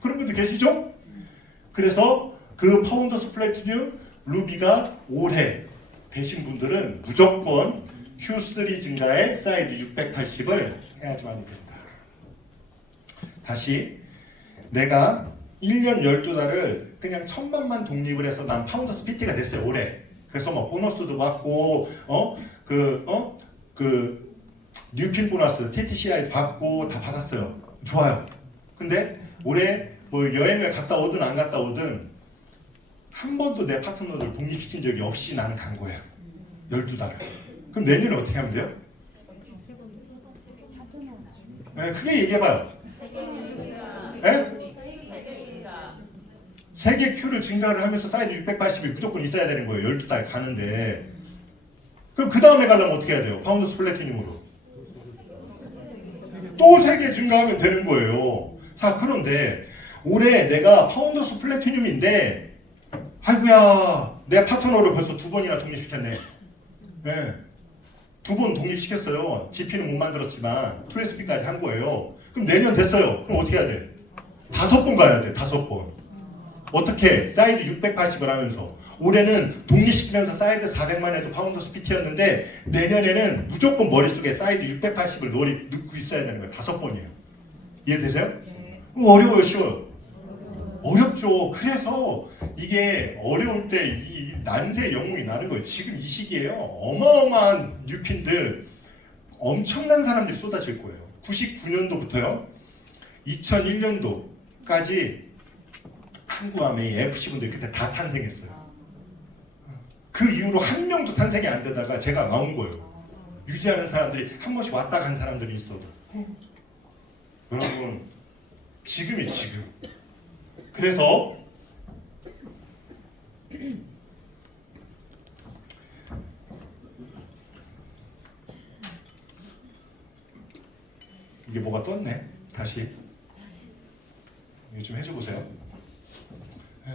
그런 분들 계시죠? 그래서 그 파운더스 플래티늄 루비가 올해 되신 분들은 무조건 Q3 증가의 사이드 680을 해야지만 된다. 다시 내가 1년 12달을 그냥 1000만만 독립을 해서 난 파운더스 PT가 됐어요 올해. 그래서 뭐 보너스도 받고 그 뉴핀 보너스 TTCI 받고 다 받았어요. 좋아요. 근데 올해 뭐 여행을 갔다 오든 안 갔다 오든 한 번도 내 파트너를 독립시킨 적이 없이 나는 간 거예요. 12달을. 그럼 내년에 어떻게 하면 돼요? 네, 크게 얘기해봐요. 네? 세계 Q를 증가를 하면서 사이드 680이 무조건 있어야 되는 거예요. 12달 가는데. 그럼 그 다음에 가려면 어떻게 해야 돼요? 파운더스 플래티늄으로. 또 3개 증가하면 되는 거예요. 자 그런데 올해 내가 파운더스 플래티늄인데 아이고야 내 파트너를 벌써 2번이나 독립시켰네. 네. 2번 독립시켰어요. GP는 못 만들었지만 2SP까지 한 거예요. 그럼 내년 됐어요. 그럼 어떻게 해야 돼? 5번 가야 돼. 5번. 어떻게? 사이드 680을 하면서 올해는 독립시키면서 사이드 400만 해도 파운더스 PT였는데 내년에는 무조건 머릿속에 사이드 680을 넣고 있어야 되는 거예요. 5번이에요. 이해되세요? 네. 어려워요, 쉬워요? 어렵죠. 그래서 이게 어려울 때 이 난세 영웅이 나는 거예요. 지금 이 시기에요. 어마어마한 뉴핀들 엄청난 사람들이 쏟아질 거예요. 99년도부터요. 2001년도까지 한국함의 FC분들이 그때 다 탄생했어요. 그 이후로 한 명도 탄생이 안 되다가 제가 나온 거예요. 유지하는 사람들이 한 번씩 왔다 간 사람들이 있어도. 여러분, 지금이 지금. 그래서 이게 뭐가 떴네. 다시 이거 좀 해줘보세요. 네.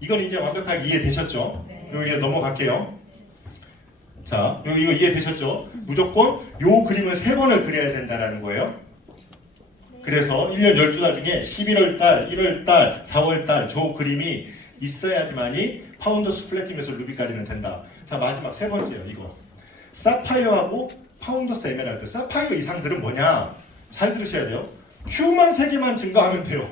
이건 이제 완벽하게 이해되셨죠? 네. 여기 넘어갈게요. 자, 여기 이거 이해되셨죠? 무조건 요 그림을 3번을 그려야 된다는 거예요. 그래서 1년 12달 중에 11월달, 1월달, 4월달 저 그림이 있어야지만이 파운더스 플래티넘에서 루비까지는 된다. 자, 마지막 3번째요. 이거 사파이어하고 파운더스 에메랄드. 사파이어 이상들은 뭐냐? 잘 들으셔야 돼요. Q만 3개만 증가하면 돼요.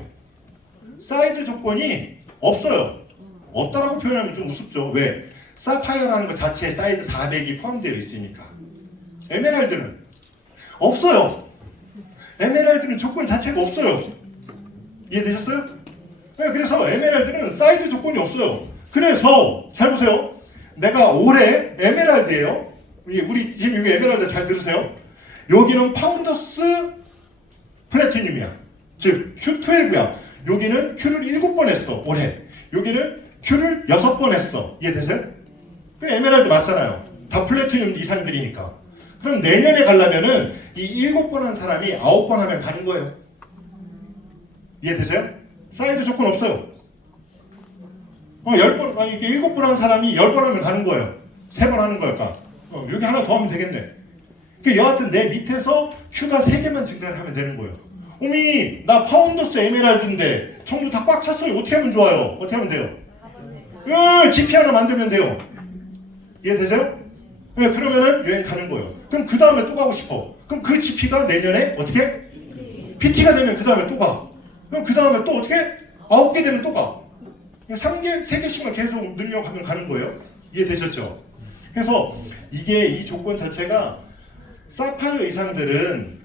사이드 조건이 없어요. 없다라고 표현하면 좀 우습죠. 왜? 사파이어라는 것 자체에 사이드 400이 포함되어 있으니까. 에메랄드는 없어요. 에메랄드는 조건 자체가 없어요. 이해되셨어요? 네, 그래서 에메랄드는 사이드 조건이 없어요. 그래서 잘 보세요. 내가 올해 에메랄드예요. 우리 지금 여기 에메랄드 잘 들으세요. 여기는 파운더스 플래티늄이야. 즉 Q12야. 여기는 Q를 7번 했어. 올해. 여기는 Q를 6번 했어. 이해되세요? 그 에메랄드 맞잖아요. 다 플래티늄 이상들이니까. 그럼 내년에 가려면은 이 7번 한 사람이 9번 하면 가는 거예요. 이해되세요? 사이드 조건 없어요. 10번, 아니 이게 7번 한 사람이 10번 하면 가는 거예요. 3번 하는 거니까. 여기 하나 더 하면 되겠네. 그 여하튼 내 밑에서 Q가 3개만 증가를 하면 되는 거예요. 어미, 나 파운더스 에메랄드인데 전부 다 꽉 찼어요. 어떻게 하면 좋아요? 어떻게 하면 돼요? GP 하나 만들면 돼요. 이해되세요? 네, 그러면은 여행 가는 거예요. 그럼 그 다음에 또 가고 싶어. 그럼 그 GP가 내년에 어떻게? PT가 되면 그 다음에 또 가. 그럼 그 다음에 또 어떻게? 9개 되면 또 가. 3개, 3개씩만 계속 늘려가면 가는 거예요. 이해되셨죠? 그래서 이게 이 조건 자체가 사파이어 이상들은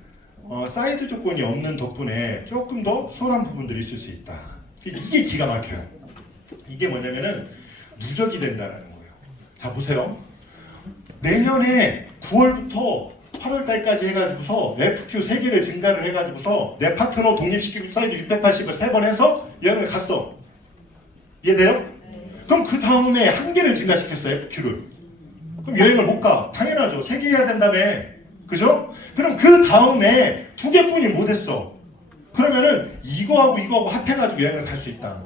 사이드 조건이 없는 덕분에 조금 더 수월한 부분들이 있을 수 있다. 이게 기가 막혀요. 이게 뭐냐면은 누적이 된다는 거예요. 자, 보세요. 내년에 9월부터 8월 달까지 해가지고서 FQ 3개를 증가를 해가지고서 내 파트너 독립시키고 사이드 680을 3번 해서 여행을 갔어. 이해돼요? 그럼 그 다음에 1개를 증가시켰어. FQ를. 그럼 여행을 못 가. 당연하죠. 3개 해야 된다며. 그죠? 그럼 그 다음에 2개뿐이 못했어. 그러면은 이거하고 이거하고 합해가지고 여행을 갈 수 있다.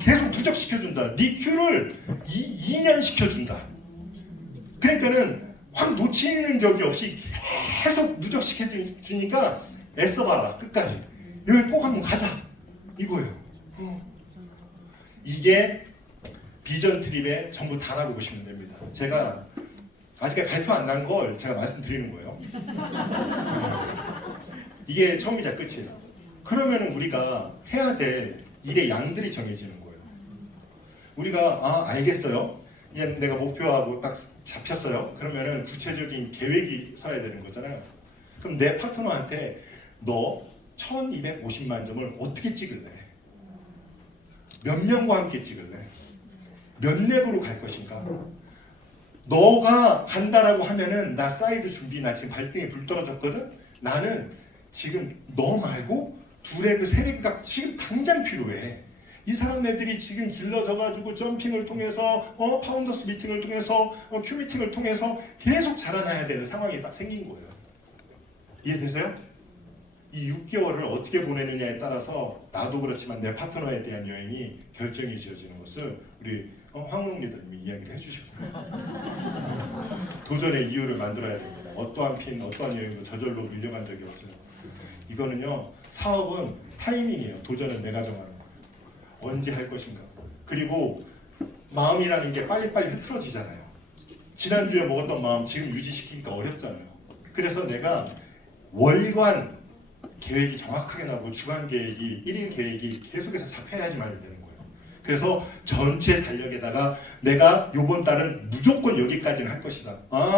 계속 누적시켜준다. 네 Q를 2년 시켜준다. 그러니까는 확 놓치는 적이 없이 계속 누적시켜주니까 애써봐라. 끝까지. 여기 꼭 한번 가자. 이거예요. 이게 비전 트립의 전부 다라고 보시면 됩니다. 제가 아직까지 발표 안 난 걸 제가 말씀드리는 거예요. 이게 처음이자 끝이에요. 그러면 우리가 해야 될 일의 양들이 정해지는 거예요. 우리가 알겠어요. 이제 내가 목표하고 딱 잡혔어요. 그러면은 구체적인 계획이 서야 되는 거잖아요. 그럼 내 파트너한테 너 1250만 점을 어떻게 찍을래? 몇 명과 함께 찍을래? 몇 렉으로 갈 것인가? 너가 간다라고 하면은 나 사이드 준비, 나 지금 발등에 불 떨어졌거든? 나는 지금 너 말고 2렉, 3렉 지금 당장 필요해. 이 사람네들이 지금 길러져가지고 점핑을 통해서 파운더스 미팅을 통해서 Q 미팅을 통해서 계속 자라나야 되는 상황이 딱 생긴 거예요. 이해되세요? 이 6개월을 어떻게 보내느냐에 따라서 나도 그렇지만 내 파트너에 대한 여행이 결정이 지어지는 것을 우리 황운홍 리더님이 이야기를 해주셨고요. 도전의 이유를 만들어야 됩니다. 어떠한 핀, 어떠한 여행도 저절로 밀려간 적이 없어요. 이거는요, 사업은 타이밍이에요. 도전은 내가 정하는 거예요. 언제 할 것인가. 그리고 마음이라는 게 빨리빨리 흐트러지잖아요. 지난주에 먹었던 마음 지금 유지시키기가 어렵잖아요. 그래서 내가 월간 계획이 정확하게 나고 주간 계획이 1일 계획이 계속해서 잡혀야지만 되는 거예요. 그래서 전체 달력에다가 내가 이번 달은 무조건 여기까지는 할 것이다.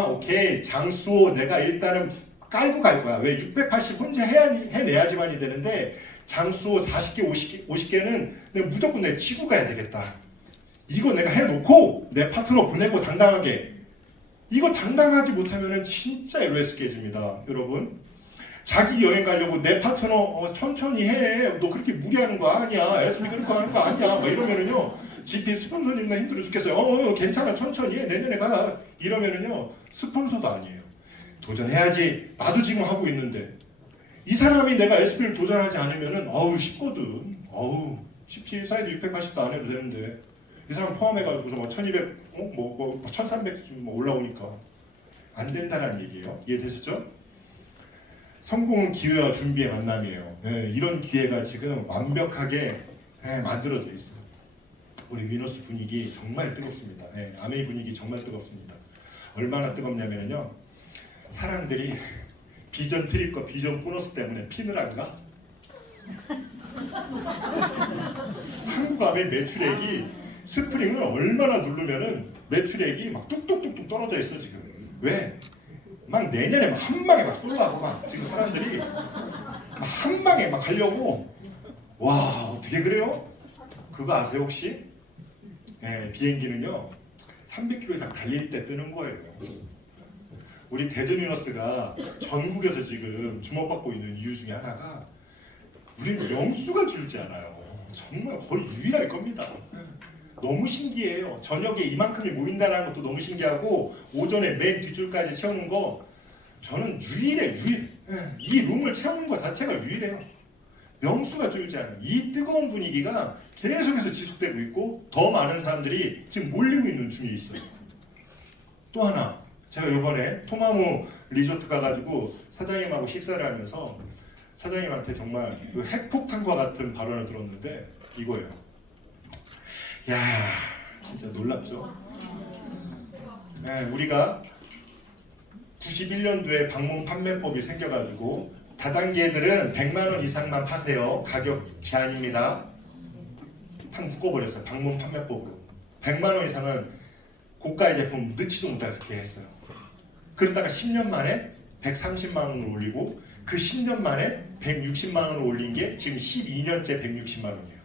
오케이. 장수 내가 일단은 깔고 갈 거야. 왜 680 혼자 해내야지만이 되는데 장수 40개, 50개는 내가 무조건 내가 치고 가야 되겠다. 이거 내가 해놓고 내 파트너 보내고 당당하게. 이거 당당하지 못하면은 진짜 LOS 깨집니다, 여러분. 자기 여행 가려고 내 파트너 천천히 해. 너 그렇게 무리하는 거 아니야. SB 그런 거 하는 거 아니야. 막 이러면은요. GP 스폰서님 나 힘들어 죽겠어요. 괜찮아 천천히 해. 내년에 가. 이러면은요. 스폰서도 아니에요. 도전해야지. 나도 지금 하고 있는데. 이 사람이 내가 SP를 도전하지 않으면은 쉽거든. 쉽지. 사이드 680도 안 해도 되는데. 이 사람 포함해가지고서 막 1200, 1300 올라오니까 안 된다는 얘기예요. 이해되셨죠? 성공은 기회와 준비의 만남이에요. 이런 기회가 지금 완벽하게 만들어져 있어요. 우리 위너스 분위기 정말 뜨겁습니다. 아메이 분위기 정말 뜨겁습니다. 얼마나 뜨겁냐면요. 사람들이 비전 트립과 비전 보너스 때문에 핀을 안 가? 한국 아메이 매출액이 스프링을 얼마나 누르면은 매출액이 막 뚝뚝뚝뚝 떨어져 있어 지금. 왜? 막 내년에 막 한 방에 막 쏠라고 막 지금 사람들이 막 한 방에 막 가려고. 와 어떻게 그래요? 그거 아세요 혹시? 비행기는요 300km 이상 달릴 때 뜨는 거예요. 우리 대전 위너스가 전국에서 지금 주목받고 있는 이유 중에 하나가 우리는 영수가 줄지 않아요. 정말 거의 유일할 겁니다. 너무 신기해요. 저녁에 이만큼이 모인다는 것도 너무 신기하고 오전에 맨 뒷줄까지 채우는 거 저는 유일해. 이 룸을 채우는 것 자체가 유일해요. 영수가 줄지 않아요. 이 뜨거운 분위기가 계속해서 지속되고 있고 더 많은 사람들이 지금 몰리고 있는 중에 있어요. 또 하나 제가 이번에 토마무 리조트 가가지고 사장님하고 식사를 하면서 사장님한테 정말 그 핵폭탄과 같은 발언을 들었는데 이거예요. 야 진짜 놀랍죠? 우리가 91년도에 방문 판매법이 생겨가지고 다단계들은 100만 원 이상만 파세요. 가격 제한입니다. 탁 묶어버렸어요. 방문 판매법으로 100만 원 이상은 고가의 제품 넣지도 못하게 했어요. 그러다가 10년 만에 130만 원을 올리고 그 10년 만에 160만 원을 올린 게 지금 12년째 160만 원이에요.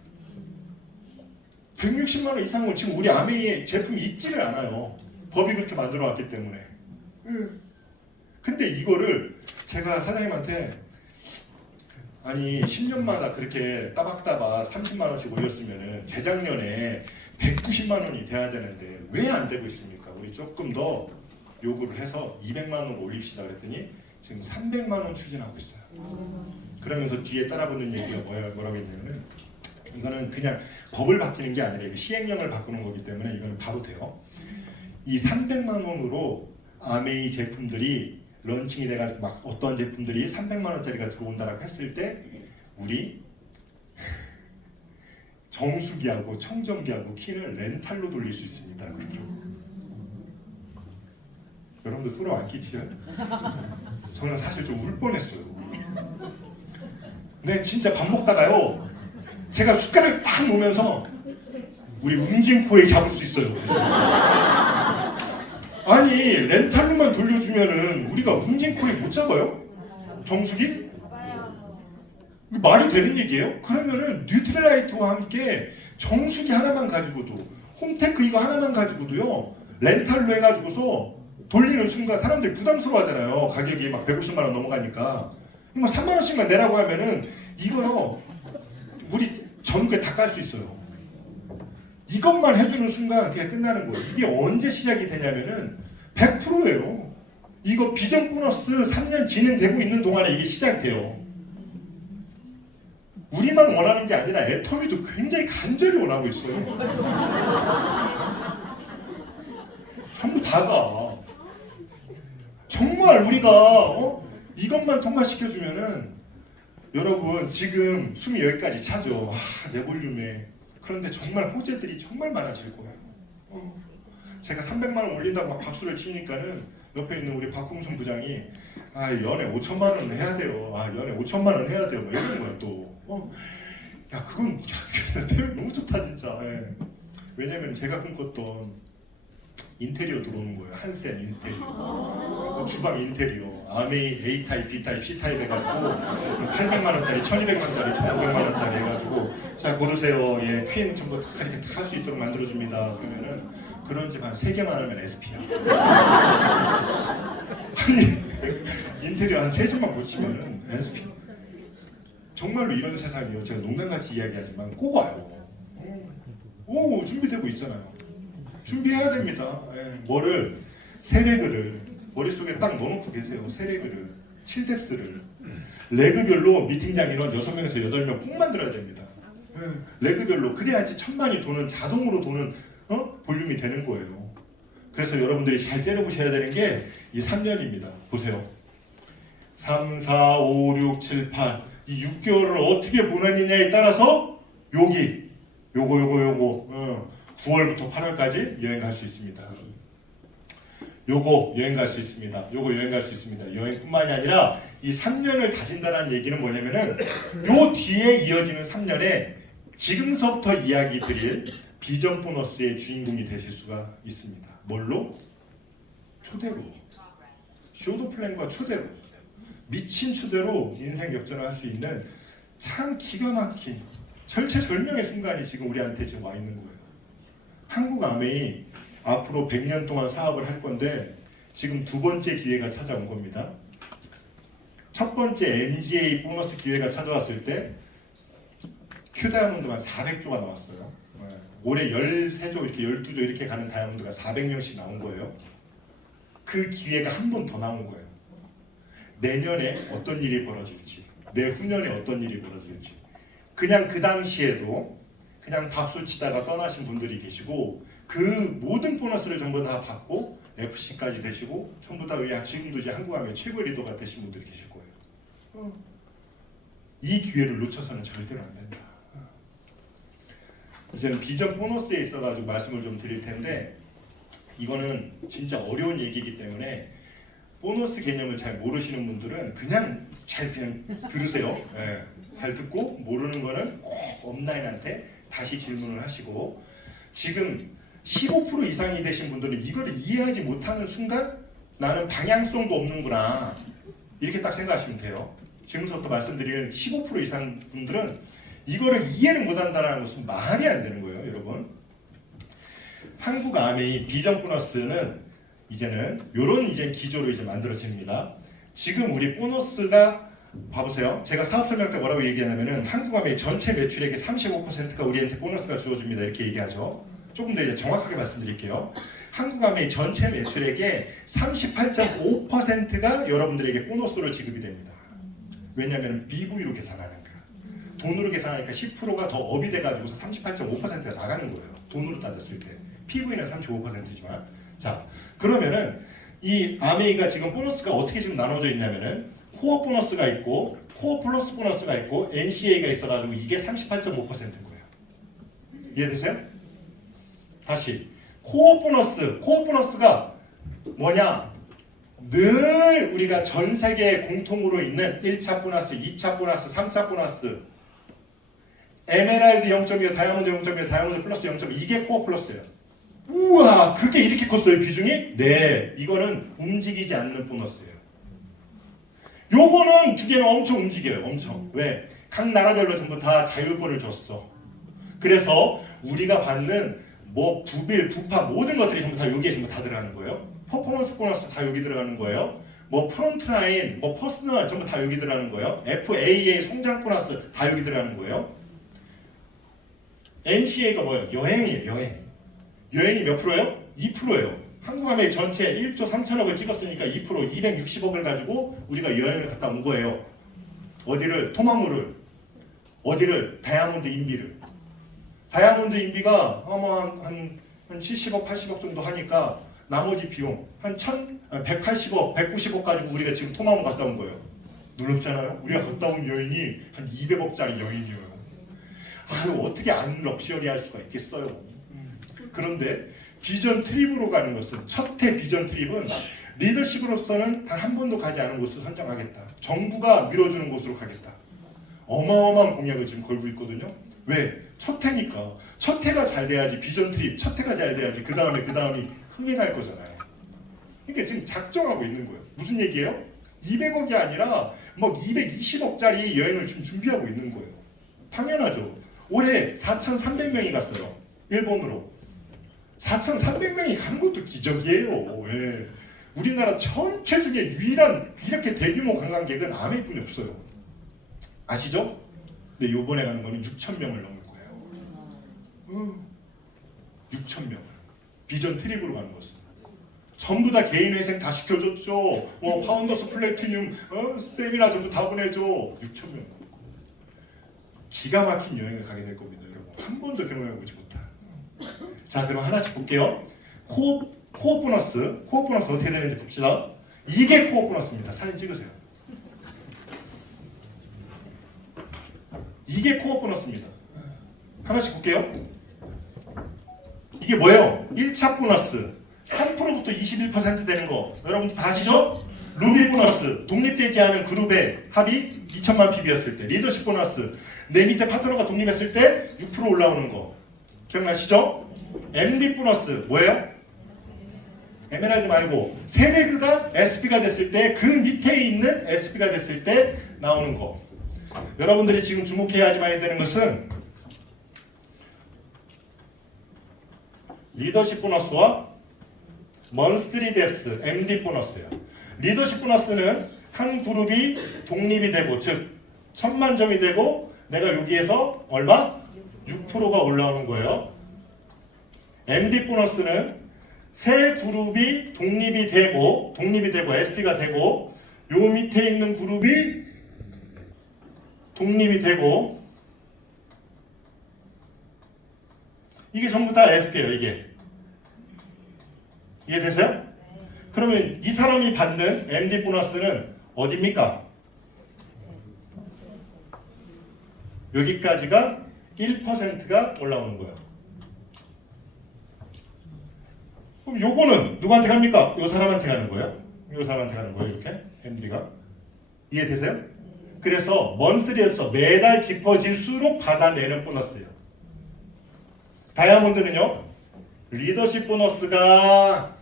160만 원 이상은 지금 우리 아메이의 제품이 있지를 않아요. 법이 그렇게 만들어 왔기 때문에. 근데 이거를 제가 사장님한테 아니 10년마다 그렇게 따박따박 30만 원씩 올렸으면은 재작년에 190만 원이 돼야 되는데 왜 안 되고 있습니까? 우리 조금 더 요구를 해서 200만 원을 올립시다 그랬더니 지금 300만 원 추진하고 있어요. 그러면서 뒤에 따라붙는 얘기가 뭐라고 했냐면은 이거는 그냥 법을 바뀌는 게 아니라 시행령을 바꾸는 거기 때문에 이거는 바로 돼요. 이 300만 원으로 아메이 제품들이 런칭이 돼가지고 막 어떤 제품들이 300만 원짜리가 들어온다라고 했을 때 우리 정수기하고 청정기하고 킨을 렌탈로 돌릴 수 있습니다. 그렇죠? 여러분들 소름 안 끼치요? 저는 사실 좀 울 뻔했어요. 네, 진짜 밥 먹다가요. 제가 숟가락을 딱 놓으면서 우리 웅진코에 잡을 수 있어요. 아니 렌탈로만 돌려주면은 우리가 웅진코에 못 잡아요? 정수기? 말이 되는 얘기예요? 그러면은 뉴트럴라이트와 함께 정수기 하나만 가지고도 홈테크 이거 하나만 가지고도요 렌탈로 해가지고서 돌리는 순간 사람들이 부담스러워하잖아요. 가격이 막 150만 원 넘어가니까 뭐 3만 원씩만 내라고 하면은 이거요 우리 전국에 다 깔 수 있어요. 이것만 해주는 순간 그게 끝나는 거예요. 이게 언제 시작이 되냐면은 100%예요. 이거 비전 보너스 3년 진행되고 있는 동안에 이게 시작이 돼요. 우리만 원하는 게 아니라 애터미도 굉장히 간절히 원하고 있어요. 전부 다가 정말 우리가 이것만 통과시켜주면은 여러분 지금 숨이 여기까지 차죠. 내 볼륨에. 그런데 정말 호재들이 정말 많아질 거예요. 제가 300만 원 올린다고 막 박수를 치니까는 옆에 있는 우리 박홍순 부장이 연애 5천만 원 해야 돼요. 연애 5천만 원 해야 돼요. 막 이러는 거예요 또. 야 그건 태엽 너무 좋다 진짜. 왜냐면 제가 꿈꿨던 인테리어 들어오는 거예요. 한센 인테리어. 주방 인테리어. 아메이 A타입, B타입, C타입 해가지고 800만 원짜리, 1200만 원짜리, 1500만 원짜리 해가지고 자 고르세요. 예, 퀸 전부 다 이렇게 다 할 수 있도록 만들어줍니다. 그러면은 그런 집 한 3개만 하면 SP야. 아니 인테리어 한 3집만 고치면은 SP. 정말로 이런 세상이요. 제가 농담같이 이야기하지만 꼭 와요. 오 준비되고 있잖아요. 준비해야 됩니다. 예, 뭐를 세레그를 머릿속에 딱 넣어놓고 계세요. 세레그를 7뎁스를 레그별로 미팅장 인원 6명에서 8명 꼭 만들어야 됩니다. 예, 레그별로 그래야지 천만이 도는 자동으로 도는 볼륨이 되는 거예요. 그래서 여러분들이 잘 째려보셔야 되는 게 이 3년입니다. 보세요. 3, 4, 5, 6, 7, 8 이 6개월을 어떻게 보내느냐에 따라서 요거 9월부터 8월까지 여행 갈 수 있습니다. 요거 여행 갈 수 있습니다. 요거 여행 갈 수 있습니다. 여행뿐만이 아니라 이 3년을 다진다는 얘기는 뭐냐면은 요 뒤에 이어지는 3년에 지금서부터 이야기 드릴 비전 보너스의 주인공이 되실 수가 있습니다. 뭘로? 초대로. 쇼도 플랜과 초대로. 미친 초대로 인생 역전을 할 수 있는 참 기가 막힌 절체절명의 순간이 지금 우리한테 지금 와 있는 거예요. 한국 아메이 앞으로 100년 동안 사업을 할 건데 지금 두 번째 기회가 찾아온 겁니다. 첫 번째 MGA 보너스 기회가 찾아왔을 때 큐다이아몬드가 400조가 나왔어요. 올해 13조 이렇게 12조 이렇게 가는 다이아몬드가 400명씩 나온 거예요. 그 기회가 한 번 더 나온 거예요. 내년에 어떤 일이 벌어질지, 내후년에 어떤 일이 벌어질지. 그냥 그 당시에도 그냥 박수 치다가 떠나신 분들이 계시고 그 모든 보너스를 전부 다 받고 FC까지 되시고 전부 다 지금도 이제 한국하면 최고의 리더가 되신 분들이 계실 거예요. 이 기회를 놓쳐서는 절대로 안 된다. 이제는 비전 보너스에 있어가지고 말씀을 좀 드릴 텐데 이거는 진짜 어려운 얘기이기 때문에 보너스 개념을 잘 모르시는 분들은 그냥 들으세요. 네, 잘 듣고 모르는 거는 꼭 업라인한테 다시 질문을 하시고 지금 15% 이상이 되신 분들은 이걸 이해하지 못하는 순간 나는 방향성도 없는구나 이렇게 딱 생각하시면 돼요. 지금부터 말씀드릴 15% 이상 분들은 이거를 이해를 못한다는 것은 말이 안 되는 거예요, 여러분. 한국 아메이 비전 보너스는 이제는 이런 이제 기조로 이제 만들어집니다. 지금 우리 보너스가 봐보세요. 제가 사업 설명 때 뭐라고 얘기하냐면은 한국 아메이 전체 매출액의 35%가 우리한테 보너스가 주어집니다. 이렇게 얘기하죠. 조금 더 이제 정확하게 말씀드릴게요. 한국 아메이 전체 매출액의 38.5%가 여러분들에게 보너스로 지급이 됩니다. 왜냐하면 BV로 계산하는 거야. 돈으로 계산하니까 10%가 더 업이 돼가지고서 38.5%가 나가는 거예요. 돈으로 따졌을 때. PV는 35%지만. 자, 그러면은 이 아메이가 지금 보너스가 어떻게 지금 나눠져 있냐면은 코어 보너스가 있고 코어 플러스 보너스가 있고 NCA가 있어가지고 이게 38.5%인 거예요. 이해되세요? 다시 코어 보너스가 뭐냐? 늘 우리가 전 세계에 공통으로 있는 1차 보너스, 2차 보너스, 3차 보너스 에메랄드 0.2, 다이아몬드 0.2, 다이아몬드 플러스 0.2 이게 코어 플러스예요. 우와 그게 이렇게 컸어요 비중이? 네 이거는 움직이지 않는 보너스예요. 요거는 두 개는 엄청 움직여요. 엄청. 왜? 각 나라별로 전부 다 자율권을 줬어. 그래서 우리가 받는 뭐 부빌, 부파 모든 것들이 전부 다 여기에 전부 다 들어가는 거예요. 퍼포먼스 보너스 다 여기 들어가는 거예요. 뭐 프론트라인, 뭐 퍼스널 전부 다 여기 들어가는 거예요. FAA 성장 보너스 다 여기 들어가는 거예요. NCA가 뭐예요? 여행이에요. 여행이 몇 프로예요? 2%예요. 한국아메이 전체 1조 3천억을 찍었으니까 2% 260억을 가지고 우리가 여행을 갔다 온 거예요. 어디를? 토마무를. 어디를? 다이아몬드 인비를. 다이아몬드 인비가 한 70억 80억 정도 하니까 나머지 비용 한 180억 190억 가지고 우리가 지금 토마무 갔다 온 거예요. 놀랍잖아요. 우리가 갔다 온 여행이 한 200억짜리 여행이에요. 아유 어떻게 안 럭셔리할 수가 있겠어요. 그런데 비전 트립으로 가는 것은 첫해 비전 트립은 리더십으로서는 단 한 번도 가지 않은 곳을 선정하겠다. 정부가 밀어주는 곳으로 가겠다. 어마어마한 공약을 지금 걸고 있거든요. 왜? 첫 해니까. 첫 해가 잘 돼야지 비전 트립 첫 해가 잘 돼야지 그 다음이 흥행할 거잖아요. 그러니까 지금 작정하고 있는 거예요. 무슨 얘기예요? 200억이 아니라 뭐 220억짜리 여행을 지금 준비하고 있는 거예요. 당연하죠. 올해 4,300명이 갔어요. 일본으로. 4,300명이 간 것도 기적이에요. 예. 우리나라 전체 중에 유일한 이렇게 대규모 관광객은 아메이뿐이 없어요. 아시죠? 근데 요번에 가는 거는 6,000명을 넘을 거예요. 6,000명. 비전 트립으로 가는 것은. 전부 다 개인 회생 다 시켜줬죠. 뭐 파운더스 플래티늄 세미나 전부 다 보내줘. 6,000명. 기가 막힌 여행을 가게 될 겁니다, 여러분. 한 번도 경험해보지 못한. 자, 그럼 하나씩 볼게요. 코어 보너스. 코어 보너스 어떻게 되는지 봅시다. 이게 코어 보너스입니다. 사진 찍으세요. 이게 코어 보너스입니다. 하나씩 볼게요. 이게 뭐예요? 1차 보너스 3%부터 21% 되는 거 여러분 다 아시죠? 루비 보너스 독립되지 않은 그룹의 합이 2천만 PB였을 때 리더십 보너스 내 밑에 파트너가 독립했을 때 6% 올라오는 거 기억나시죠? MD 보너스 뭐예요? 에메랄드 말고 세레그가 SP가 됐을 때 그 밑에 있는 SP가 됐을 때 나오는 거 여러분들이 지금 주목해야 하지 말아야 되는 것은 리더십 보너스와 먼스리 뎁스 MD 보너스예요. 리더십 보너스는 한 그룹이 독립이 되고 즉 1,000만 점이 되고 내가 여기에서 얼마? 6%가 올라오는 거예요. MD 보너스는 새 그룹이 독립이 되고 SP가 되고 요 밑에 있는 그룹이 독립이 되고 이게 전부 다 SP예요. 이게 이해되세요? 그러면 이 사람이 받는 MD 보너스는 어디입니까? 여기까지가 1%가 올라오는 거예요. 그럼 요거는 누구한테 갑니까? 요 사람한테 가는 거예요. 요 사람한테 가는 거예요. 이렇게 MD가 이해되세요? 그래서 먼스리에서 매달 깊어질수록 받아내는 보너스예요. 다이아몬드는요. 리더십 보너스가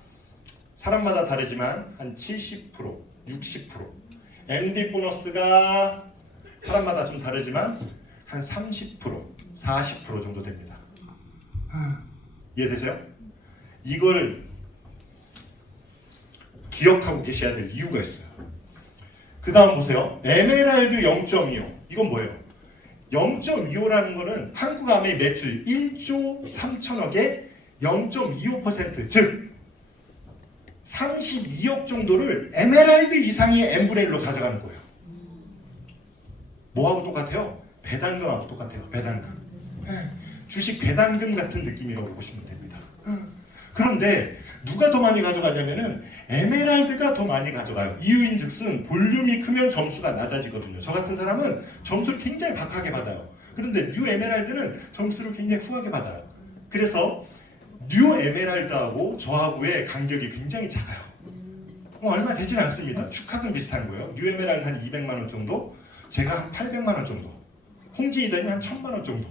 사람마다 다르지만 한 70%, 60% MD 보너스가 사람마다 좀 다르지만 한 30%, 40% 정도 됩니다. 이해되세요? 이걸 기억하고 계셔야 될 이유가 있어요. 그 다음 보세요. 에메랄드 0.25 이건 뭐예요? 0.25라는 거는 한국암의 매출 1조 3천억에 0.25% 즉 32억 정도를 에메랄드 이상의 N분의 1로 가져가는 거예요. 뭐하고 똑같아요? 배당금하고 똑같아요. 배당금. 주식 배당금 같은 느낌이라고 보시면 됩니다. 그런데 누가 더 많이 가져가냐면은 에메랄드가 더 많이 가져가요. 이유인즉슨 볼륨이 크면 점수가 낮아지거든요. 저 같은 사람은 점수를 굉장히 박하게 받아요. 그런데 뉴 에메랄드는 점수를 굉장히 후하게 받아요. 그래서 뉴 에메랄드하고 저하고의 간격이 굉장히 작아요. 얼마 되진 않습니다. 축하금 비슷한 거예요. 뉴 에메랄드 한 200만 원 정도, 제가 한 800만 원 정도, 홍진이 되면 한 1000만 원 정도,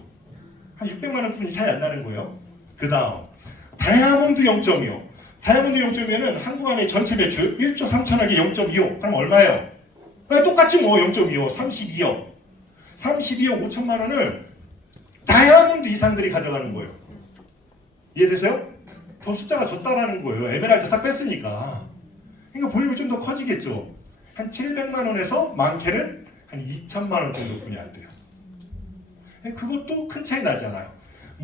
한 600만 원뿐이 차이 안 나는 거예요. 그 다음 다이아몬드 0.25 다이아몬드 0.25는 한국암의 전체 매출 1조 3천억에 0.25 그럼 얼마예요? 똑같지 뭐 0.25 32억 32억 5천만 원을 다이아몬드 이상들이 가져가는 거예요. 이해되세요? 더 숫자가 적다라는 거예요. 에메랄드 싹 뺐으니까. 그러니까 볼륨이 좀 더 커지겠죠. 한 700만 원에서 많게는 한 2천만 원 정도뿐이 안 돼요. 그것도 큰 차이 나잖아요.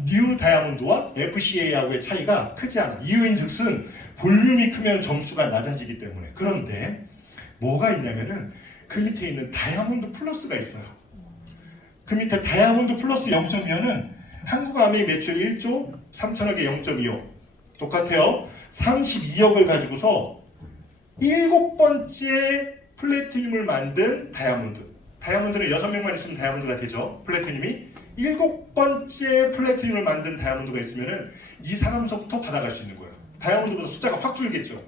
뉴 다이아몬드와 FCA하고의 차이가 크지 않아. 이유인즉슨 볼륨이 크면 점수가 낮아지기 때문에. 그런데 뭐가 있냐면은 그 밑에 있는 다이아몬드 플러스가 있어요. 그 밑에 다이아몬드 플러스 0.25는 한국암의 매출 1조 3천억에 0.25 똑같아요. 32억을 가지고서 7번째 플래티늄을 만든 다이아몬드. 다이아몬드는 6명만 있으면 다이아몬드가 되죠. 플래티늄이 7번째 플래티늄을 만든 다이아몬드가 있으면은 이 사람서부터 받아갈 수 있는 거예요. 다이아몬드보다 숫자가 확 줄겠죠.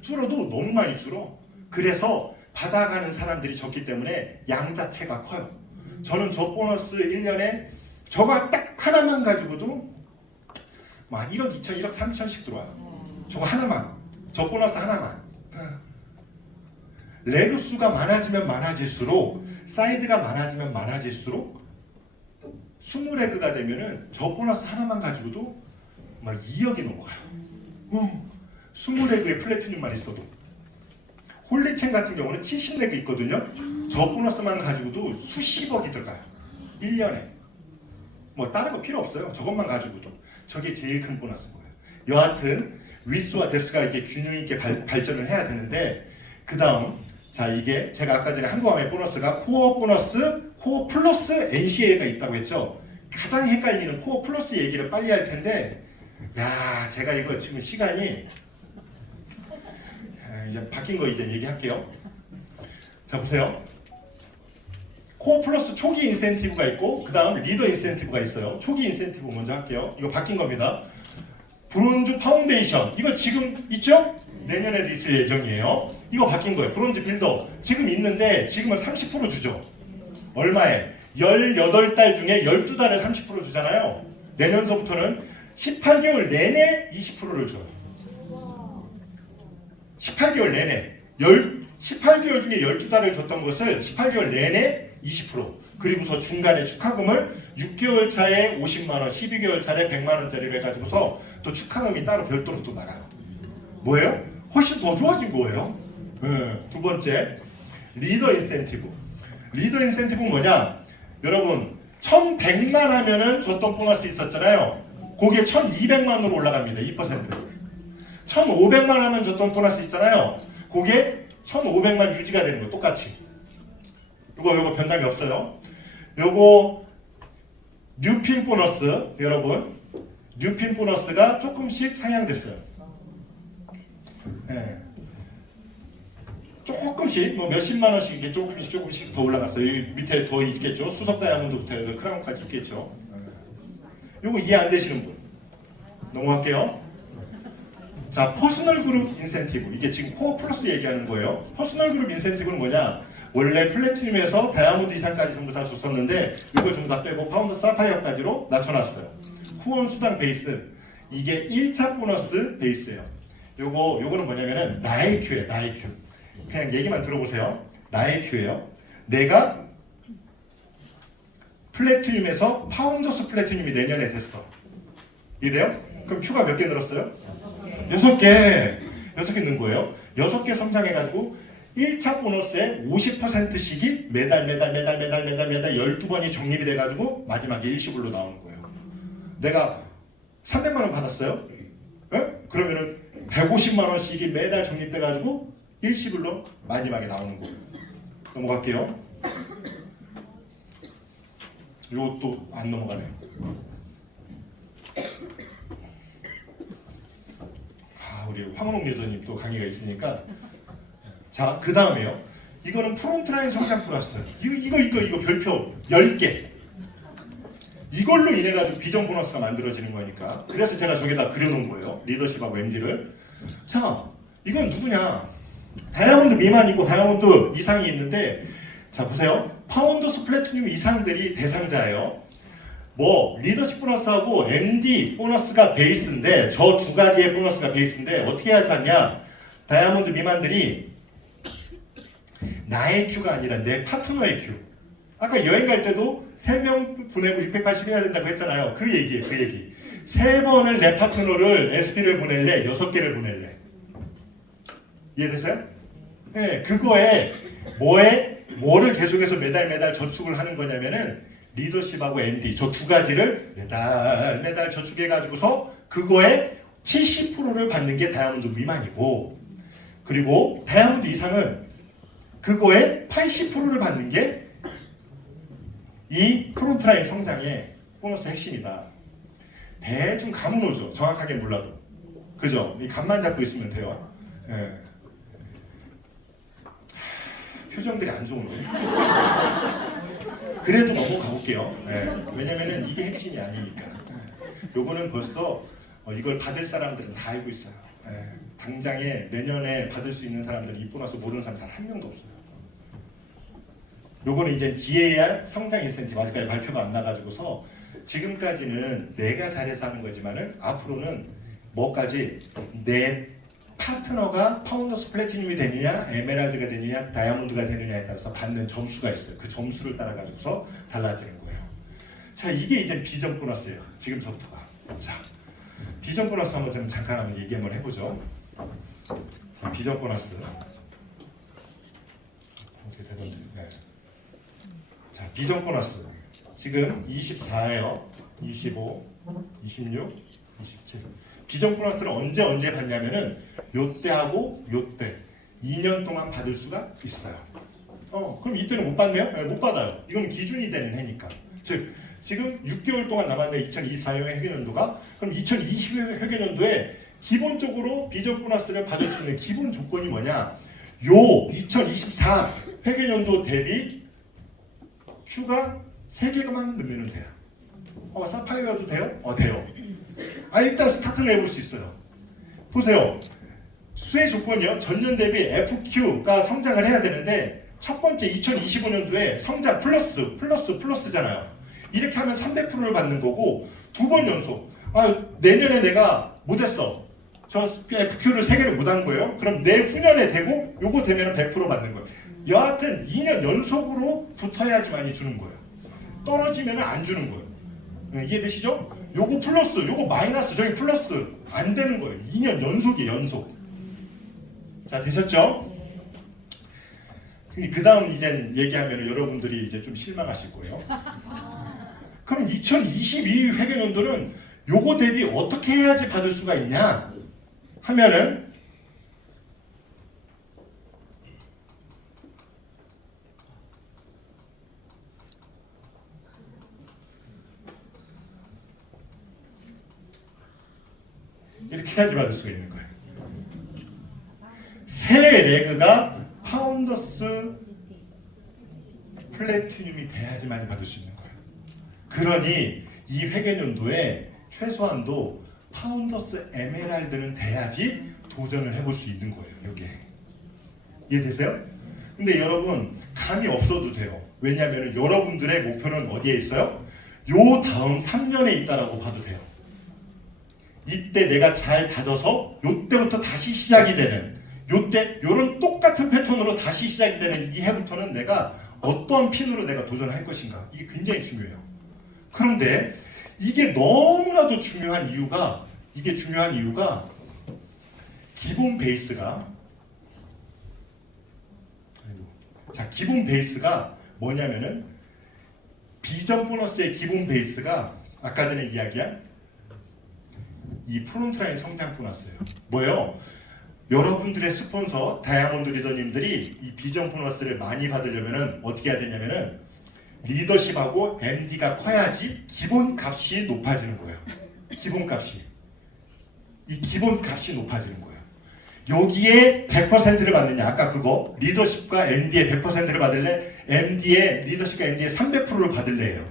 줄어도 너무 많이 줄어. 그래서 받아가는 사람들이 적기 때문에 양 자체가 커요. 저는 저 보너스 1년에 저가 딱 하나만 가지고도 막 1억 2천, 1억 3천씩 들어와요. 저거 하나만, 저 보너스 하나만. 레그 수가 많아지면 많아질수록, 사이드가 많아지면 많아질수록 20레그가 되면은 저 보너스 하나만 가지고도 막 2억이 넘어가요. 20레그의 플래티늄만 있어도. 홀리첸 같은 경우는 70레그 있거든요. 저 보너스만 가지고도 수십억이 들어가요. 1년에. 뭐 다른 거 필요 없어요. 저것만 가지고도. 저게 제일 큰 보너스인 거예요. 여하튼 위스와 뎁스가 이렇게 균형 있게 발전을 해야 되는데, 그 다음 자, 이게 제가 아까 전에 한국함의 보너스가 코어 보너스, 코어 플러스 NCA가 있다고 했죠. 가장 헷갈리는 코어 플러스 얘기를 빨리 할 텐데, 야, 제가 이거 지금 시간이 이제 바뀐 거 이제 얘기할게요. 자, 보세요. 코어 플러스 초기 인센티브가 있고, 그 다음 리더 인센티브가 있어요. 초기 인센티브 먼저 할게요. 이거 바뀐 겁니다. 브론즈 파운데이션, 이거 지금 있죠? 내년에도 있을 예정이에요. 이거 바뀐 거예요. 브론즈 빌더 지금 있는데 지금은 30% 주죠. 얼마에? 18달 중에 12달에 30% 주잖아요. 내년서부터는 18개월 내내 20%를 줘요. 18개월 내내 18개월 중에 12달을 줬던 것을 18개월 내내 20%, 그리고서 중간에 축하금을 6개월 차에 50만원, 12개월 차에 100만원짜리를 해가지고서 또 축하금이 따로 별도로 또 나가요. 뭐예요? 훨씬 더 좋아진 거예요. 두 번째, 리더 인센티브. 리더 인센티브는 뭐냐? 여러분 1100만 하면은 줬던 보너스 있었잖아요. 그게 1200만으로 올라갑니다. 2%. 1500만 하면 줬던 보너스 있잖아요. 그게 1500만 유지가 되는 거 똑같이. 요거 변함이 없어요. 요거 뉴핀 보너스, 여러분 뉴핀 보너스가 조금씩 상향됐어요. 네. 조금씩 뭐 몇십만 원씩 이게 조금씩 더 올라갔어요. 여기 밑에 더 있겠죠. 수석 다이아몬드부터 크라운까지 있겠죠. 요거 이해 안 되시는 분 넘어갈게요. 자, 퍼스널 그룹 인센티브, 이게 지금 코어 플러스 얘기하는 거예요. 퍼스널 그룹 인센티브는 뭐냐? 원래 플래티늄에서 다이아몬드 이상까지 전부 다 줬었는데 이걸 전부 다 빼고 파운드 사파이어까지로 낮춰놨어요. 후원 수당 베이스, 이게 1차 보너스 베이스예요. 요거는 뭐냐면은 나의 큐예요. 나의 큐. 그냥 얘기만 들어보세요. 나의 큐예요. 내가 플래티늄에서 파운더스 플래티늄이 내년에 됐어. 이해돼요? 그럼 큐가 몇 개 늘었어요? 6개. 6개 는 거예요. 6개 성장해가지고 1차 보너스에 50%씩이 매달 12번이 적립이 돼가지고 마지막에 일시불로 나오는 거예요. 내가 300만 원 받았어요? 네? 그러면은 150만 원씩이 매달 적립돼가지고 일시불로 마지막에 나오는 거예요. 넘어갈게요. 이것도 안 넘어가네요. 우리 황은홍 리더님 또 강의가 있으니까. 자, 그 다음에요. 이거는 프론트라인 성장 플러스. 이거 별표 10개. 이걸로 인해 가지고 비전 보너스가 만들어지는 거니까. 그래서 제가 저기다 그려놓은 거예요. 리더십하고 MD를. 자, 이건 누구냐? 다이아몬드 미만이고 다이아몬드 이상이 있는데, 자 보세요. 파운더스 플래티늄 이상들이 대상자예요. 뭐 리더십 보너스하고 MD 보너스가 베이스인데, 저 두 가지의 보너스가 베이스인데 어떻게 하지 않냐? 다이아몬드 미만들이 나의 큐가 아니라 내 파트너의 큐. 아까 여행 갈 때도 3명 보내고 680이 해야 된다고 했잖아요. 그 얘기예요. 그 얘기. 3번을 내 파트너를 SP를 보낼래? 6개를 보낼래? 이해되세요? 네, 그거에 뭐를 계속해서 매달 저축을 하는 거냐면은 리더십하고 MD 저 두 가지를 매달 저축해가지고서 그거에 70%를 받는 게 다이아몬드 미만이고, 그리고 다이아몬드 이상은 그거에 80%를 받는 게 이 프론트라인 성장의 보너스 핵심이다. 대충 감은 오죠. 정확하게 몰라도. 그죠? 이 감만 잡고 있으면 돼요. 예. 표정들이 안 좋은 거예요. 그래도 넘어가 볼게요. 예. 왜냐면은 이게 핵심이 아니니까. 예. 요거는 벌써 이걸 받을 사람들은 다 알고 있어요. 예. 당장에 내년에 받을 수 있는 사람들은 이 보너스 모르는 사람 단 한 명도 없어요. 요거는 이제 GAR 성장 인센티브 아직까지 발표가 안 나가지고서 지금까지는 내가 잘해서 하는 거지만은 앞으로는 뭐까지 내 파트너가 파운더스 플래티늄이 되느냐, 에메랄드가 되느냐, 다이아몬드가 되느냐에 따라서 받는 점수가 있어요. 그 점수를 따라 가지고서 달라지는 거예요. 자, 이게 이제 비전 보너스예요. 지금부터가. 자, 비전 보너스 한번 좀 잠깐 한번 얘기 한번 해보죠. 자, 비전 보너스. 어떻게 되던데? 네. 자, 비전 보너스. 지금 24예요. 25, 26, 27. 비전 보너스를 언제 받냐면은 요때하고 요때 2년 동안 받을 수가 있어요. 그럼 이때는 못 받네요? 네, 못 받아요. 이건 기준이 되는 해니까. 즉 지금 6개월 동안 남았는데 2024년 회계연도가 그럼 2020 회계연도에 기본적으로 비전 보너스를 받을 수 있는 기본 조건이 뭐냐? 요 2024 회계연도 대비 휴가 3개만 넣으면 돼요. 사파이어도 돼요? 돼요. 일단 스타트를 해볼 수 있어요. 보세요. 수혜 조건이요. 전년 대비 FQ가 성장을 해야 되는데 첫 번째 2025년도에 성장 플러스잖아요. 이렇게 하면 300%를 받는 거고 두 번 연속. 내년에 내가 못했어. 저 FQ를 3개를 못한 거예요. 그럼 내후년에 되고 요거 되면 100% 받는 거예요. 여하튼 2년 연속으로 붙어야지만이 주는 거예요. 떨어지면 안 주는 거예요. 이해되시죠? 요거 플러스, 요거 마이너스, 저기 플러스 안 되는 거예요. 2년 연속이에요, 연속. 자, 되셨죠? 그 다음 이제 얘기하면 여러분들이 이제 좀 실망하실 거예요. 그럼 2022 회계연도는 요거 대비 어떻게 해야지 받을 수가 있냐 하면은 이렇게 해야지 받을 수가 있는 거예요. 새 레그가 파운더스 플래티늄이 돼야지만 받을 수 있는 거예요. 그러니 이 회계연도에 최소한도 파운더스 에메랄드는 돼야지 도전을 해볼 수 있는 거예요. 여기에 이해되세요? 근데 여러분 감이 없어도 돼요. 왜냐하면 여러분들의 목표는 어디에 있어요? 요 다음 3년에 있다라고 봐도 돼요. 이때 내가 잘 다져서 요때부터 다시 시작이 되는 요때 요런 똑같은 패턴으로 다시 시작이 되는 이 해부터는 내가 어떠한 핀으로 내가 도전할 것인가 이게 굉장히 중요해요. 그런데 이게 너무나도 중요한 이유가 기본 베이스가 기본 베이스가 뭐냐면은 비전 보너스의 기본 베이스가 아까 전에 이야기한 이 프론트라인 성장 보너스예요. 뭐예요? 여러분들의 스폰서 다이아몬드 리더님들이 이 비전 보너스를 많이 받으려면은 어떻게 해야 되냐면은 리더십하고 MD가 커야지 기본 값이 높아지는 거예요. 기본 값이 높아지는 거예요. 여기에 100%를 받느냐 아까 그거 리더십과 MD의 100%를 받을래? MD의 리더십과 MD의 300%를 받을래요.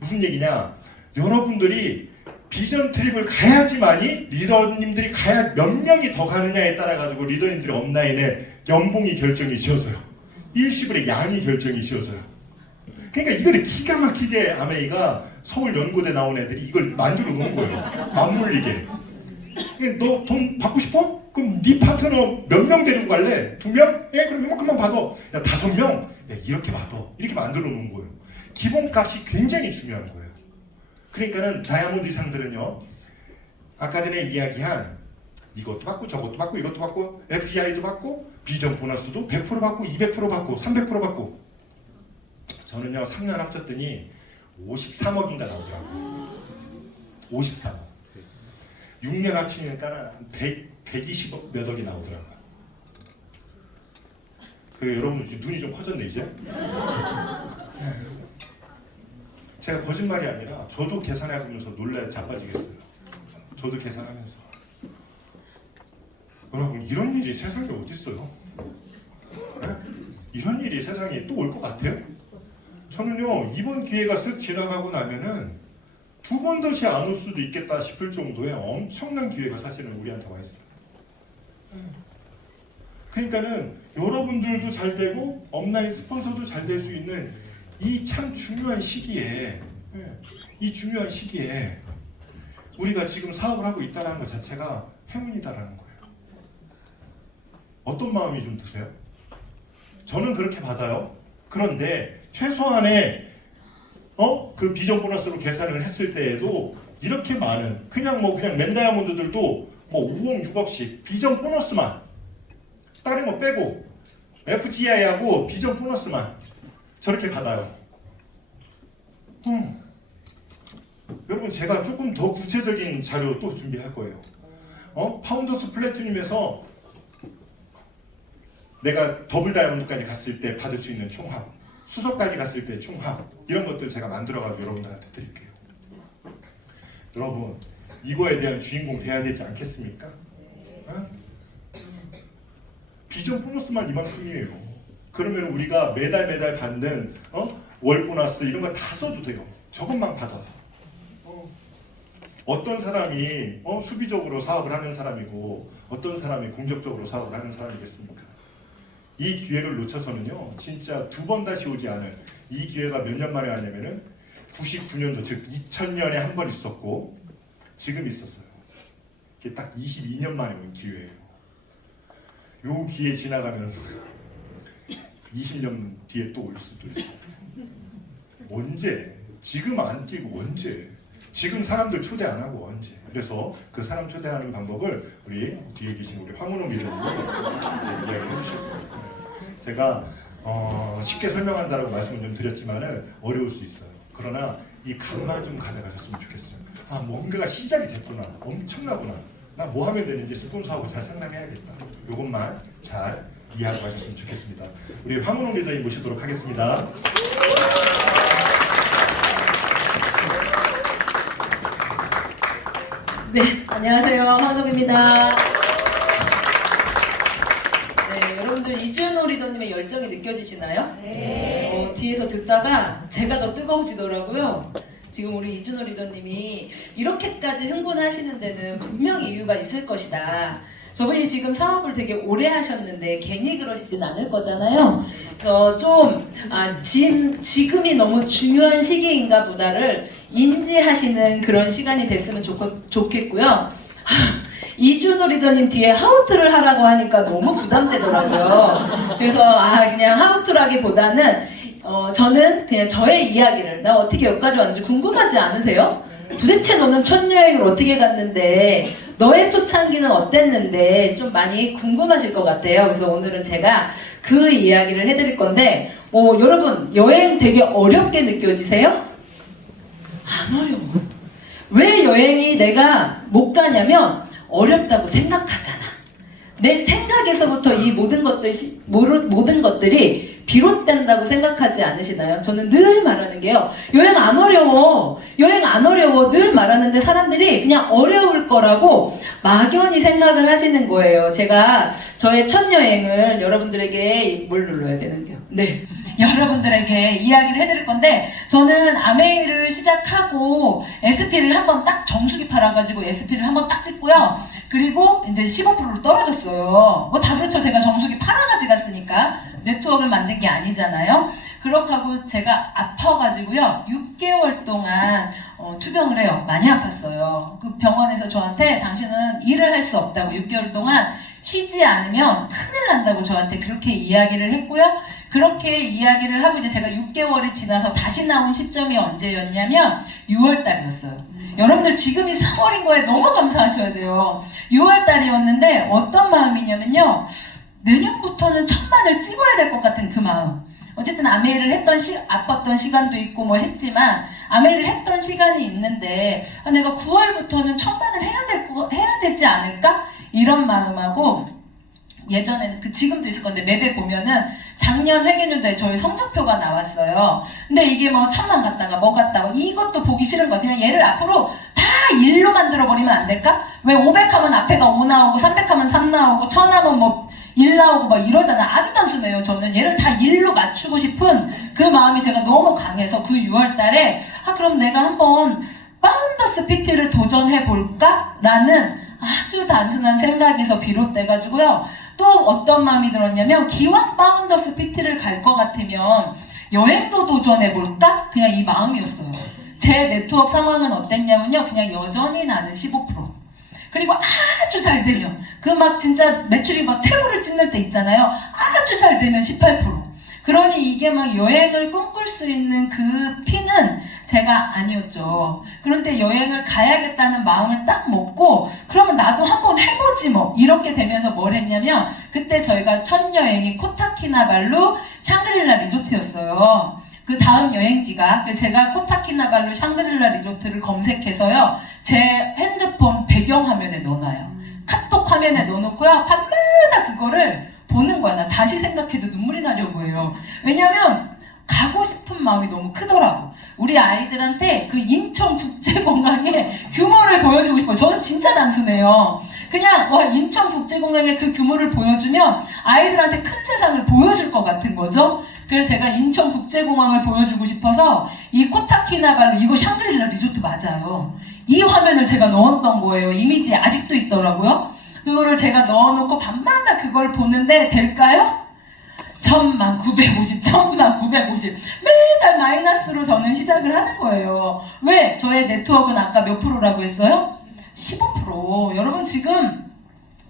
무슨 얘기냐? 여러분들이 비전 트립을 가야지만이 리더님들이 가야 몇 명이 더 가느냐에 따라 가지고 리더님들의 업라인에 연봉이 결정이 지어져요. 일시불의 양이 결정이 지어져요. 그러니까 이거를 기가 막히게 아메이가 서울 연고대 나온 애들이 이걸 만들어 놓은 거예요. 맞물리게. 너 돈 받고 싶어? 그럼 네 파트너 몇 명 데리고 갈래? 2명? 그럼 이만큼만 받아. 야 5명? 야 이렇게 받아. 이렇게 만들어 놓은 거예요. 기본값이 굉장히 중요한 거예요. 그러니까는 다이아몬드 이상들은요. 아까 전에 이야기한 이것도 받고 저것도 받고 이것도 받고 FEI도 받고 비전 보너스도 100% 받고 200% 받고 300% 받고 저는요 3년 합쳤더니 53억인가 나오더라고요. 53억. 6년 합치니까 120억 몇 억이 나오더라고요. 그 여러분 눈이 좀 커졌네 이제. 제가 거짓말이 아니라 저도 계산해보면서 놀라야 자빠지겠어요. 저도 계산하면서 여러분 이런 일이 세상에 어디 있어요? 네? 이런 일이 세상에 또 올 것 같아요? 저는요 이번 기회가 쓱 지나가고 나면은 두 번 다시 안 올 수도 있겠다 싶을 정도의 엄청난 기회가 사실은 우리한테 와 있어요. 그러니까는 여러분들도 잘 되고 업라인 스폰서도 잘 될 수 있는 이 참 중요한 시기에 우리가 지금 사업을 하고 있다는 것 자체가 행운이다라는 거예요. 어떤 마음이 좀 드세요? 저는 그렇게 받아요. 그런데 최소한의 그 비전 보너스로 계산을 했을 때에도 이렇게 많은 그냥 맨다이아몬드들도 뭐 5억 6억씩 비전 보너스만 다른 거 빼고 FGI하고 비전 보너스만 저렇게 받아요. 여러분 제가 조금 더 구체적인 자료 또 준비할 거예요. 파운더스 플래티늄에서 내가 더블 다이아몬드까지 갔을 때 받을 수 있는 총합, 수석까지 갔을 때 총합, 이런 것들 제가 만들어가지고 여러분들한테 드릴게요. 여러분 이거에 대한 주인공 돼야 되지 않겠습니까? 비전 보너스만 이만큼이에요. 그러면 우리가 매달 받는 월 보너스 이런 거 다 써도 돼요. 저것만 받아도. 어떤 사람이 수비적으로 사업을 하는 사람이고 어떤 사람이 공격적으로 사업을 하는 사람이겠습니까? 이 기회를 놓쳐서는요, 진짜 두 번 다시 오지 않은 이 기회가 몇 년 만에 왔냐면은 99년도 즉 2000년에 한 번 있었고 지금 있었어요. 이게 딱 22년 만에 온 기회예요. 요 기회 지나가면 20년 뒤에 또 올 수도 있어요. 언제? 지금 안 뛰고 언제? 지금 사람들 초대 안 하고 언제? 그래서 그 사람 초대하는 방법을 우리 뒤에 계신 우리 황은호 미래님이 이야기해 주실 거예요. 제가 쉽게 설명한다라고 말씀을 좀 드렸지만은 어려울 수 있어요. 그러나 이 감만 좀 가져가셨으면 좋겠어요. 아, 뭔가가 시작이 됐구나. 엄청나구나. 나 뭐 하면 되는지 스폰서하고 잘 상담해야겠다. 이것만 잘 이해하고 가셨으면 좋겠습니다. 우리 황은호 리더님 모시도록 하겠습니다. 네, 안녕하세요. 황은호입니다. 네, 여러분들 이준호 리더님의 열정이 느껴지시나요? 네. 뒤에서 듣다가 제가 더 뜨거워지더라고요. 지금 우리 이준호 리더님이 이렇게까지 흥분하시는 데는 분명히 이유가 있을 것이다. 저분이 지금 사업을 되게 오래 하셨는데 괜히 그러시진 않을 거잖아요. 지금이 너무 중요한 시기인가 보다를 인지하시는 그런 시간이 됐으면 좋겠고요. 이준호 리더님 뒤에 하우투를 하라고 하니까 너무 부담되더라고요. 그래서 그냥 하우투라기보다는 저는 그냥 저의 이야기를, 나 어떻게 여기까지 왔는지 궁금하지 않으세요? 도대체 너는 첫 여행을 어떻게 갔는데, 너의 초창기는 어땠는데 좀 많이 궁금하실 것 같아요. 그래서 오늘은 제가 그 이야기를 해드릴 건데, 여러분 여행 되게 어렵게 느껴지세요? 안 어려워. 왜 여행이 내가 못 가냐면 어렵다고 생각하잖아. 내 생각에서부터 이 모든 것들이 비롯된다고 생각하지 않으시나요? 저는 늘 말하는 게요. 여행 안 어려워. 여행 안 어려워. 늘 말하는데 사람들이 그냥 어려울 거라고 막연히 생각을 하시는 거예요. 제가 저의 첫 여행을 여러분들에게 뭘 눌러야 되는데요? 네. 여러분들에게 이야기를 해드릴 건데, 저는 아메이를 시작하고 SP를 한번 딱 정수기 팔아가지고 SP를 한번 딱 찍고요. 그리고 이제 15%로 떨어졌어요. 다 그렇죠. 제가 정수기 팔아가지고 갔으니까. 네트워크를 만든 게 아니잖아요. 그렇게 하고 제가 아파가지고요. 6개월 동안 투병을 해요. 많이 아팠어요. 그 병원에서 저한테 당신은 일을 할 수 없다고 6개월 동안 쉬지 않으면 큰일 난다고 저한테 그렇게 이야기를 했고요. 그렇게 이야기를 하고 이제 제가 6개월이 지나서 다시 나온 시점이 언제였냐면 6월 달이었어요. 여러분들 지금이 3월인 거에 너무 감사하셔야 돼요. 6월 달이었는데 어떤 마음이냐면요. 내년부터는 1000만을 찍어야 될 것 같은 그 마음. 어쨌든 아메이를 했던 아팠던 시간도 있고 뭐 했지만 아메이를 했던 시간이 있는데 내가 9월부터는 1000만을 해야 되지 않을까? 이런 마음하고, 예전에는 지금도 있을 건데 맵에 보면은 작년 회계연도에 저희 성적표가 나왔어요. 근데 이게 뭐 1000만 갔다가 뭐 갔다가 이것도 보기 싫은 거야. 그냥 얘를 앞으로 다 1로 만들어 버리면 안 될까? 왜 500 하면 앞에가 5 나오고 300 하면 3 나오고 1000 하면 뭐 1 나오고 막 이러잖아. 아주 단순해요. 저는 얘를 다 1로 맞추고 싶은 그 마음이 제가 너무 강해서 그 6월 달에 그럼 내가 한번 파운더스 PT를 도전해 볼까? 라는 아주 단순한 생각에서 비롯돼가지고요. 또 어떤 마음이 들었냐면 기왕 파운더스 PT를 갈 것 같으면 여행도 도전해 볼까? 그냥 이 마음이었어요. 제 네트워크 상황은 어땠냐면요. 그냥 여전히 나는 15%. 그리고 아주 잘 되면 그 막 진짜 매출이 막 트래블을 찍는 때 있잖아요. 아주 잘 되면 18%. 그러니 이게 막 여행을 꿈꿀 수 있는 그 피는 제가 아니었죠. 그런데 여행을 가야겠다는 마음을 딱 먹고 그러면 나도 한번 해보지 뭐 이렇게 되면서 뭘 했냐면 그때 저희가 첫 여행이 코타키나발루 샹그릴라 리조트였어요. 그 다음 여행지가 제가 코타키나발루 샹그릴라 리조트를 검색해서요. 제 핸드폰 배경화면에 넣어놔요. 카톡 화면에 넣어놓고요. 밤마다 그거를 보는 거야. 나 다시 생각해도 눈물이 나려고 해요. 왜냐면 가고 싶은 마음이 너무 크더라고. 우리 아이들한테 그 인천국제공항의 규모를 보여주고 싶어요. 저는 진짜 단순해요. 그냥 와 인천국제공항의 그 규모를 보여주면 아이들한테 큰 세상을 보여줄 것 같은 거죠. 그래서 제가 인천국제공항을 보여주고 싶어서 이 코타키나발루 이거 샹그릴라 리조트 맞아요. 이 화면을 제가 넣었던 거예요. 이미지 아직도 있더라고요. 그거를 제가 넣어놓고 밤마다 그걸 보는데 될까요? 10,950, 10,950 매달 마이너스로 저는 시작을 하는 거예요. 왜? 저의 네트워크는 아까 몇 프로라고 했어요? 15%. 여러분 지금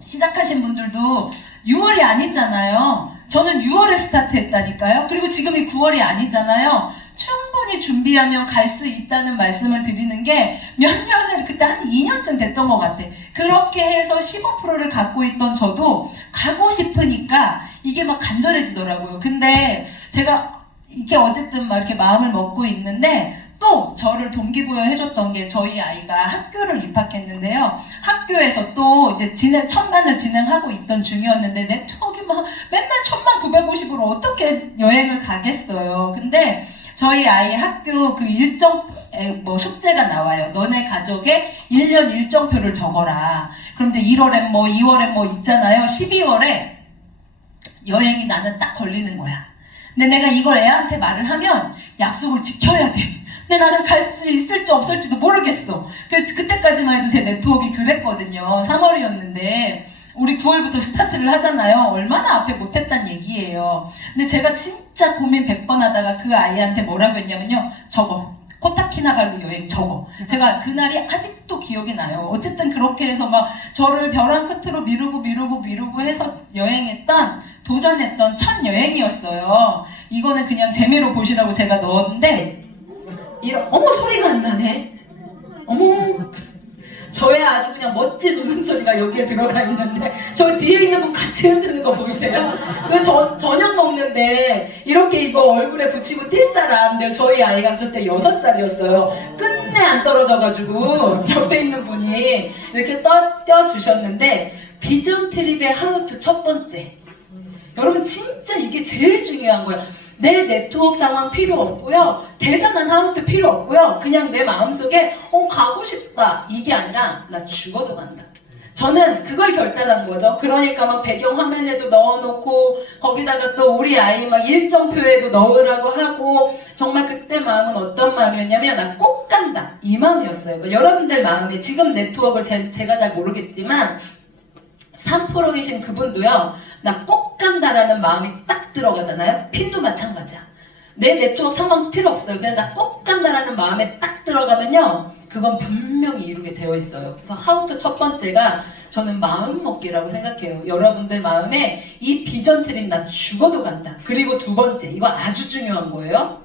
시작하신 분들도 6월이 아니잖아요. 저는 6월에 스타트했다니까요. 그리고 지금이 9월이 아니잖아요. 충분히 준비하면 갈 수 있다는 말씀을 드리는 게 몇 년을 그때 한 2년쯤 됐던 것 같아. 그렇게 해서 15%를 갖고 있던 저도 가고 싶으니까 이게 막 간절해지더라고요. 근데 제가 이게 어쨌든 막 이렇게 마음을 먹고 있는데 또 저를 동기부여 해줬던 게 저희 아이가 학교를 입학했는데요. 학교에서 또 이제 천만을 진행하고 있던 중이었는데 네트워크가 막 맨날 10,950으로 어떻게 여행을 가겠어요. 근데 저희 아이 학교 그 일정 뭐 숙제가 나와요. 너네 가족의 1년 일정표를 적어라. 그럼 이제 1월에 뭐 2월에 뭐 있잖아요. 12월에 여행이 나는 딱 걸리는 거야. 근데 내가 이걸 애한테 말을 하면 약속을 지켜야 돼. 근데 나는 갈 수 있을지 없을지도 모르겠어. 그래서 그때까지만 해도 제 네트워크가 그랬거든요. 3월이었는데 우리 9월부터 스타트를 하잖아요. 얼마나 앞에 못했단 얘기예요. 근데 제가 진짜 고민 100번 하다가 그 아이한테 뭐라고 했냐면요. 적어. 코타키나발루 여행 적어. 제가 그날이 아직도 기억이 나요. 어쨌든 그렇게 해서 막 저를 벼랑 끝으로 미루고 해서 도전했던 첫 여행이었어요. 이거는 그냥 재미로 보시라고 제가 넣었는데 어머 소리가 안 나네. 어머 저의 아주 그냥 멋진 웃음소리가 여기에 들어가 있는데 저 뒤에 있는 분 같이 흔드는 거 보이세요? 저녁 먹는데 이렇게 이거 얼굴에 붙이고 뛸 사람. 근데 저희 아이가 그때 6살이었어요. 끝내 안 떨어져가지고 옆에 있는 분이 이렇게 떼어주셨는데 비전 트립의 하우투 첫 번째. 여러분 진짜 이게 제일 중요한 거예요. 내 네트워크 상황 필요 없고요. 대단한 하우도 필요 없고요. 그냥 내 마음속에 가고 싶다 이게 아니라 나 죽어도 간다. 저는 그걸 결단한 거죠. 그러니까 막 배경 화면에도 넣어놓고 거기다가 또 우리 아이 막 일정표에도 넣으라고 하고 정말 그때 마음은 어떤 마음이었냐면 나 꼭 간다 이 마음이었어요. 여러분들 마음에 지금 네트워크를 제가 잘 모르겠지만 3%이신 그분도요. 나 꼭 간다라는 마음이 딱 들어가잖아요. 핀도 마찬가지야. 내 네트워크 상황 필요 없어요. 그냥 나 꼭 간다라는 마음에 딱 들어가면요. 그건 분명히 이루게 되어 있어요. 그래서 하우투 첫 번째가 저는 마음먹기라고 생각해요. 여러분들 마음에 이 비전 트립 나 죽어도 간다. 그리고 두 번째, 이거 아주 중요한 거예요.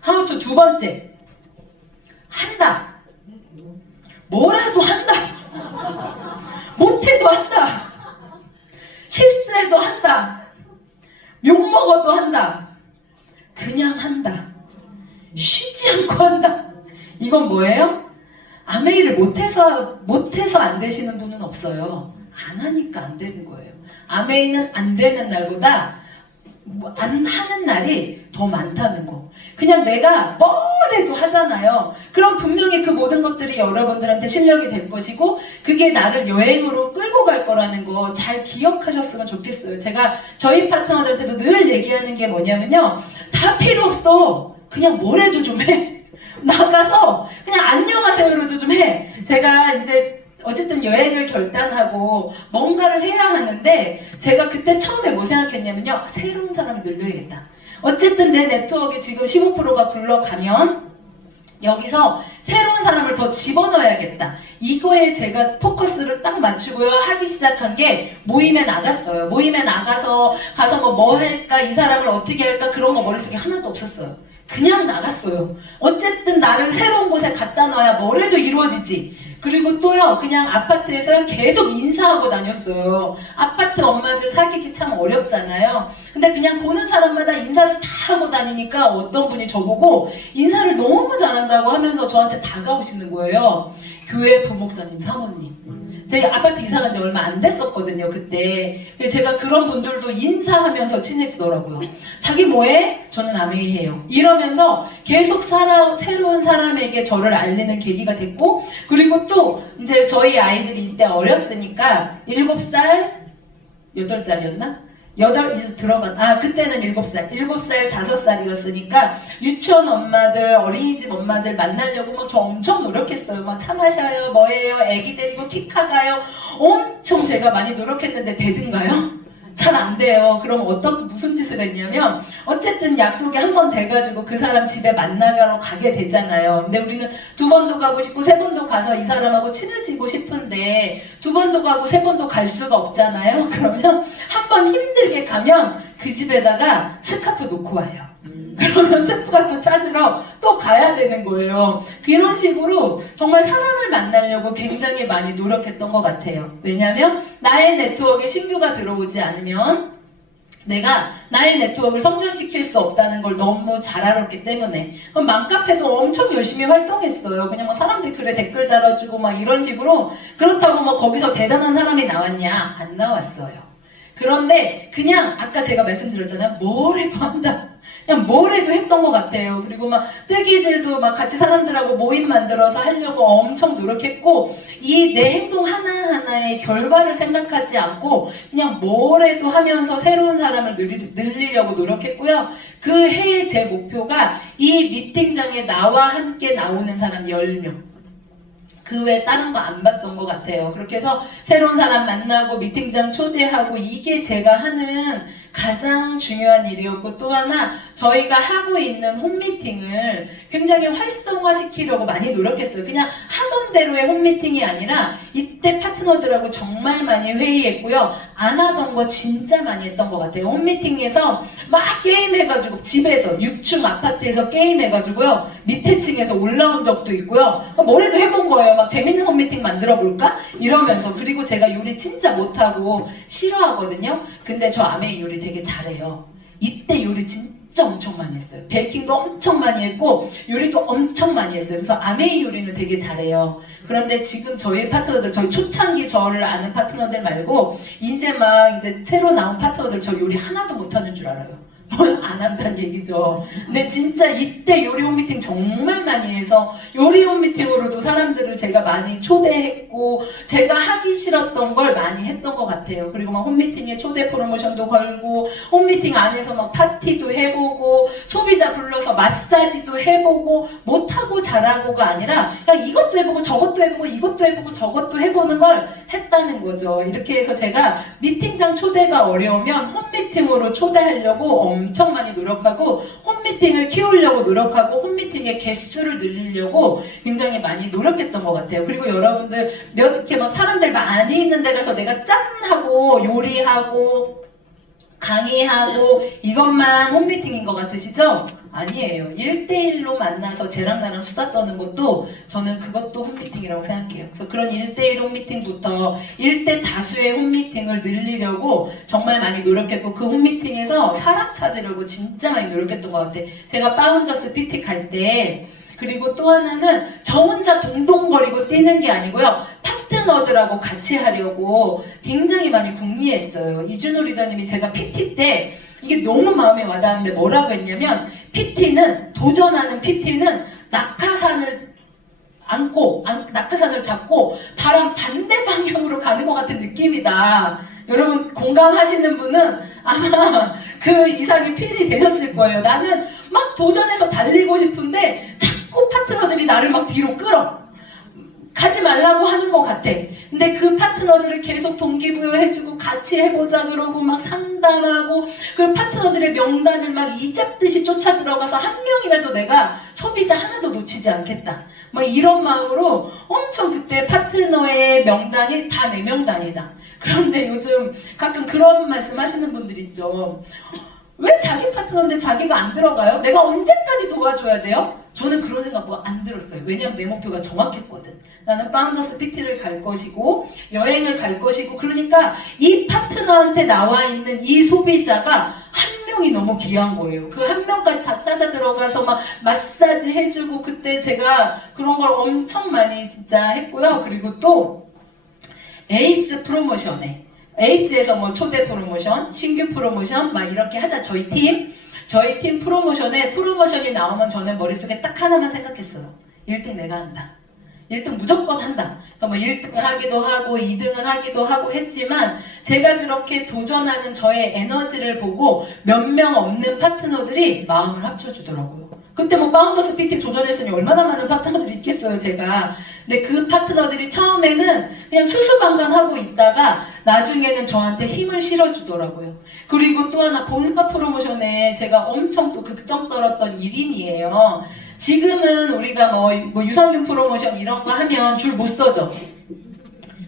하우투 두 번째, 한다. 뭐라도 한다. 못해도 한다. 실수해도 한다. 욕먹어도 한다. 그냥 한다. 쉬지 않고 한다. 이건 뭐예요? 아메이를 못해서 안 되시는 분은 없어요. 안 하니까 안 되는 거예요. 아메이는 안 되는 날보다 안 하는 날이 더 많다는 거. 그냥 내가 뭐래도 하잖아요. 그럼 분명히 그 모든 것들이 여러분들한테 실력이 될 것이고 그게 나를 여행으로 끌고 갈 거라는 거 잘 기억하셨으면 좋겠어요. 제가 저희 파트너들한테도 늘 얘기하는 게 뭐냐면요. 다 필요 없어. 그냥 뭐래도 좀 해. 나가서 그냥 안녕하세요로도 좀 해. 제가 이제 어쨌든 여행을 결단하고 뭔가를 해야 하는데 제가 그때 처음에 뭐 생각했냐면요. 새로운 사람을 늘려야겠다. 어쨌든 내 네트워크에 지금 15%가 굴러가면 여기서 새로운 사람을 더 집어넣어야겠다. 이거에 제가 포커스를 딱 맞추고요. 하기 시작한 게 모임에 나갔어요. 모임에 나가서 가서 뭐 할까, 이 사람을 어떻게 할까, 그런 거 머릿속에 하나도 없었어요. 그냥 나갔어요. 어쨌든 나를 새로운 곳에 갖다 놔야 뭐래도 이루어지지. 그리고 또요, 그냥 아파트에서 계속 인사하고 다녔어요. 아파트 엄마들 사귀기 참 어렵잖아요. 근데 그냥 보는 사람마다 인사를 다 하고 다니니까 어떤 분이 저보고 인사를 너무 잘한다고 하면서 저한테 다가오시는 거예요. 교회 부목사님, 사모님. 제 아파트 이사 간 지 얼마 안 됐었거든요, 그때. 제가 그런 분들도 인사하면서 친해지더라고요. 자기 뭐해? 저는 아메이해요. 이러면서 계속 새로운 사람에게 저를 알리는 계기가 됐고, 그리고 또 이제 저희 아이들이 이때 어렸으니까 7살, 8살이었나? 이제 그때는 7살, 5살이었으니까 유치원 엄마들, 어린이집 엄마들 만나려고 막 저 엄청 노력했어요. 막 차 마셔요, 뭐해요, 애기 데리고 키카 가요. 엄청 제가 많이 노력했는데 되든가요? 잘 안 돼요. 그럼 무슨 짓을 했냐면, 어쨌든 약속이 한 번 돼가지고 그 사람 집에 만나러 가게 되잖아요. 근데 우리는 2번도 가고 싶고 3번도 가서 이 사람하고 친해지고 싶은데 2번도 가고 3번도 갈 수가 없잖아요. 그러면 한 번 힘들게 가면 그 집에다가 스카프 놓고 와요. 그러면 스카프 찾으러 또 가야 되는 거예요. 이런 식으로 정말 사람을 만나려고 굉장히 많이 노력했던 것 같아요. 왜냐하면 나의 네트워크에 신규가 들어오지 않으면 내가 나의 네트워크를 성장시킬 수 없다는 걸 너무 잘 알았기 때문에. 그럼 맘카페도 엄청 열심히 활동했어요. 그냥 막 사람들이 글에 댓글 달아주고 막 이런 식으로. 그렇다고 뭐 거기서 대단한 사람이 나왔냐? 안 나왔어요. 그런데 그냥 아까 제가 말씀드렸잖아요. 뭘 해도 한다. 그냥 뭘 해도 했던 것 같아요. 그리고 막 뜨개질도 막 같이 사람들하고 모임 만들어서 하려고 엄청 노력했고, 이 내 행동 하나하나의 결과를 생각하지 않고 그냥 뭘 해도 하면서 새로운 사람을 늘리려고 노력했고요. 그 해의 제 목표가 이 미팅장에 나와 함께 나오는 사람 10명. 그 외에 다른 거 안 봤던 것 같아요. 그렇게 해서 새로운 사람 만나고 미팅장 초대하고, 이게 제가 하는 가장 중요한 일이었고, 또 하나 저희가 하고 있는 홈미팅을 굉장히 활성화시키려고 많이 노력했어요. 그냥 하던 대로의 홈미팅이 아니라 이때 파트너들하고 정말 많이 회의했고요. 안 하던 거 진짜 많이 했던 것 같아요. 홈미팅에서 막 게임해가지고, 집에서 6층 아파트에서 게임해가지고요, 밑에 층에서 올라온 적도 있고요. 뭐래도 해본 거예요. 막 재밌는 홈미팅 만들어 볼까? 이러면서. 그리고 제가 요리 진짜 못하고 싫어하거든요. 근데 저 아메이 요리 되게 잘해요. 이때 요리 진짜 엄청 많이 했어요. 베이킹도 엄청 많이 했고 요리도 엄청 많이 했어요. 그래서 아메이 요리는 되게 잘해요. 그런데 지금 저희 파트너들, 저희 초창기 저를 아는 파트너들 말고 이제 새로 나온 파트너들 저 요리 하나도 못하는 줄 알아요. 안 한다는 얘기죠. 근데 진짜 이때 요리 홈미팅 정말 많이 해서, 요리 홈미팅으로도 사람들을 제가 많이 초대했고 제가 하기 싫었던 걸 많이 했던 것 같아요. 그리고 막 홈미팅에 초대 프로모션도 걸고, 홈미팅 안에서 막 파티도 해보고, 소비자 불러서 마사지도 해보고, 못하고 잘하고가 아니라 그냥 이것도 해보고 저것도 해보고 이것도 해보고 저것도 해보는 걸 했다는 거죠. 이렇게 해서 제가 미팅장 초대가 어려우면 홈미팅으로 초대하려고 엄청 많이 노력하고, 홈미팅을 키우려고 노력하고, 홈미팅의 개수를 늘리려고 굉장히 많이 노력했던 것 같아요. 그리고 여러분들 이렇게 막 사람들 많이 있는 데 가서 내가 짠 하고 요리하고 강의하고 이것만 홈미팅인 것 같으시죠? 아니에요. 1대1로 만나서 쟤랑 나랑 수다 떠는 것도 저는 그것도 홈미팅이라고 생각해요. 그래서 그런 1대1 홈미팅부터 1대 다수의 홈미팅을 늘리려고 정말 많이 노력했고, 그 홈미팅에서 사람 찾으려고 진짜 많이 노력했던 것 같아요. 제가 파운더스 PT 갈 때, 그리고 또 하나는 저 혼자 동동거리고 뛰는 게 아니고요, 파트너들하고 같이 하려고 굉장히 많이 궁리했어요. 이준호 리더님이 제가 PT 때 이게 너무 마음에 와닿았는데 뭐라고 했냐면, 도전하는 PT는 낙하산을 낙하산을 잡고 바람 반대 방향으로 가는 것 같은 느낌이다. 여러분 공감하시는 분은 아마 그 이상의 PD 되셨을 거예요. 나는 막 도전해서 달리고 싶은데 자꾸 파트너들이 나를 막 뒤로 끌어. 가지 말라고 하는 것 같아. 근데 그 파트너들을 계속 동기부여해주고 같이 해보자 그러고 막 상담하고 그 파트너들의 명단을 막 이잡듯이 쫓아 들어가서 한 명이라도 내가 소비자 하나도 놓치지 않겠다. 막 이런 마음으로 엄청 그때 파트너의 명단이 다 내 명단이다. 그런데 요즘 가끔 그런 말씀 하시는 분들 있죠. 왜 자기 파트너인데 자기가 안 들어가요? 내가 언제까지 도와줘야 돼요? 저는 그런 생각 뭐 안 들었어요. 왜냐면 내 목표가 정확했거든. 나는 파운더스 PT를 갈 것이고 여행을 갈 것이고 그러니까 이 파트너한테 나와 있는 이 소비자가 한 명이 너무 귀한 거예요. 그 한 명까지 다 찾아 들어가서 막 마사지 해주고 그때 제가 그런 걸 엄청 많이 진짜 했고요. 그리고 또 에이스 프로모션에 에이스에서 뭐 초대 프로모션, 신규 프로모션 막 이렇게 하자. 저희 팀 프로모션이 나오면 저는 머릿속에 딱 하나만 생각했어요. 1등 내가 한다. 1등 무조건 한다. 그래서 뭐 1등을 하기도 하고 2등을 하기도 하고 했지만 제가 그렇게 도전하는 저의 에너지를 보고 몇 명 없는 파트너들이 마음을 합쳐주더라고요. 그때 뭐 파운더스 PT 도전했으니 얼마나 많은 파트너들이 있겠어요, 제가. 근데 그 파트너들이 처음에는 그냥 수수방관하고 있다가 나중에는 저한테 힘을 실어주더라고요. 그리고 또 하나 본사 프로모션에 제가 엄청 또 극성 떨었던 1인이에요. 지금은 우리가 뭐 유산균 프로모션 이런 거 하면 줄 못 서죠.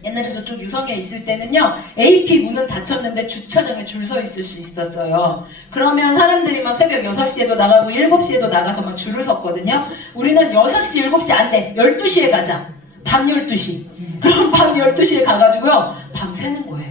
옛날에 저쪽 유성에 있을 때는요, AP 문은 닫혔는데 주차장에 줄 서 있을 수 있었어요. 그러면 사람들이 막 새벽 6시에도 나가고 7시에도 나가서 막 줄을 섰거든요. 우리는 6시, 7시 안 돼. 12시에 가자. 밤 12시. 그럼 밤 12시에 가가지고요, 밤 새는 거예요.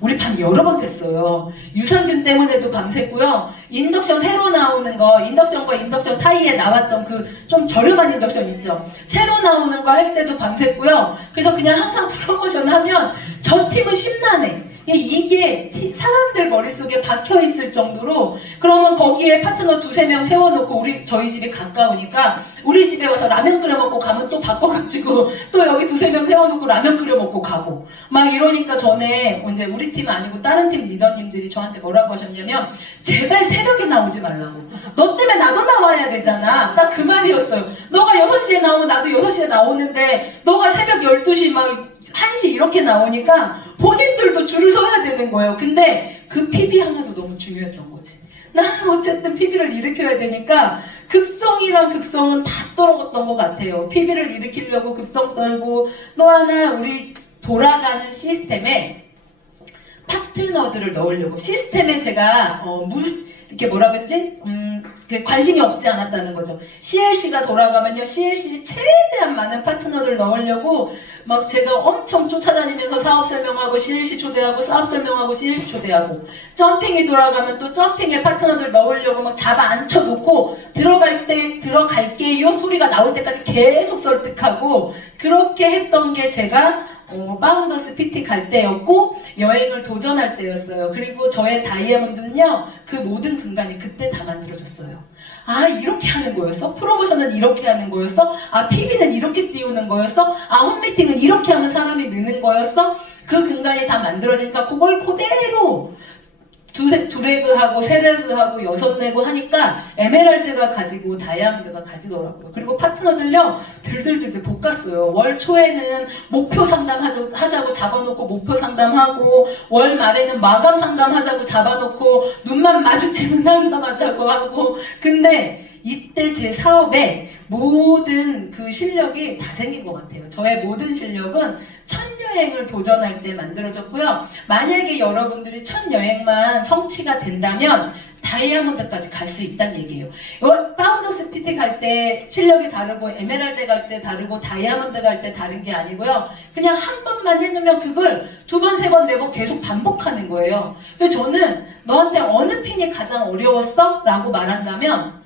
우리 밤 여러 번 샜어요. 유산균 때문에도 밤샜고요. 인덕션 새로 나오는 거, 인덕션과 인덕션 사이에 나왔던 그 좀 저렴한 인덕션 있죠. 새로 나오는 거 할 때도 밤샜고요. 그래서 그냥 항상 프로모션 하면 저 팀은 심란해. 이게 사람들 머릿속에 박혀있을 정도로 그러면 거기에 파트너 2-3명 세워놓고 저희 집이 가까우니까 우리 집에 와서 라면 끓여 먹고 가면 또 바꿔가지고 또 여기 2-3명 세워놓고 라면 끓여 먹고 가고 막 이러니까 전에 이제 우리 팀은 아니고 다른 팀 리더님들이 저한테 뭐라고 하셨냐면 제발 새벽에 나오지 말라고. 너 때문에 나도 나와야 되잖아. 딱 그 말이었어요. 너가 6시에 나오면 나도 6시에 나오는데 너가 새벽 12시 막 1시 이렇게 나오니까 본인들도 줄을 서야 되는 거예요. 근데 그 PB 하나도 너무 중요했던 거지. 나는 어쨌든 PB를 일으켜야 되니까 극성이랑 극성은 다 떨어졌던 것 같아요. PB를 일으키려고 극성 떨고 또 하나 우리 돌아가는 시스템에 파트너들을 넣으려고 시스템에 제가 이렇게 뭐라고 했지? 관심이 없지 않았다는 거죠. CLC가 돌아가면요, CLC 최대한 많은 파트너들 넣으려고 막 제가 엄청 쫓아다니면서 사업 설명하고 CLC 초대하고 사업 설명하고 CLC 초대하고 점핑이 돌아가면 또 점핑에 파트너들 넣으려고 막 잡아 앉혀놓고 들어갈 때 들어갈게요 소리가 나올 때까지 계속 설득하고 그렇게 했던 게 제가 파운더스 PT 갈 때였고 여행을 도전할 때였어요. 그리고 저의 다이아몬드는요, 그 모든 근간이 그때 다 만들어졌어요. 아, 이렇게 하는 거였어? 프로모션은 이렇게 하는 거였어? 아, PB는 이렇게 띄우는 거였어? 아, 홈미팅은 이렇게 하면 사람이 느는 거였어? 그 근간이 다 만들어지니까 그걸 그대로 두레그하고 세레그하고 6레그 하니까 에메랄드가 가지고 다이아몬드가 가지더라고요. 그리고 파트너들요 들들들들 볶았어요. 월 초에는 목표 상담하자고 잡아놓고 목표 상담하고 월 말에는 마감 상담하자고 잡아놓고 눈만 마주치는 상담하자고 하고 근데 이때 제 사업에 모든 그 실력이 다 생긴 것 같아요. 저의 모든 실력은 첫 여행을 도전할 때 만들어졌고요. 만약에 여러분들이 첫 여행만 성취가 된다면 다이아몬드까지 갈 수 있다는 얘기예요. 파운더스 PT 갈 때 실력이 다르고 에메랄드 갈 때 다르고 다이아몬드 갈 때 다른 게 아니고요. 그냥 한 번만 해놓으면 그걸 2번, 3번, 4번 계속 반복하는 거예요. 그래서 저는 너한테 어느 핀이 가장 어려웠어? 라고 말한다면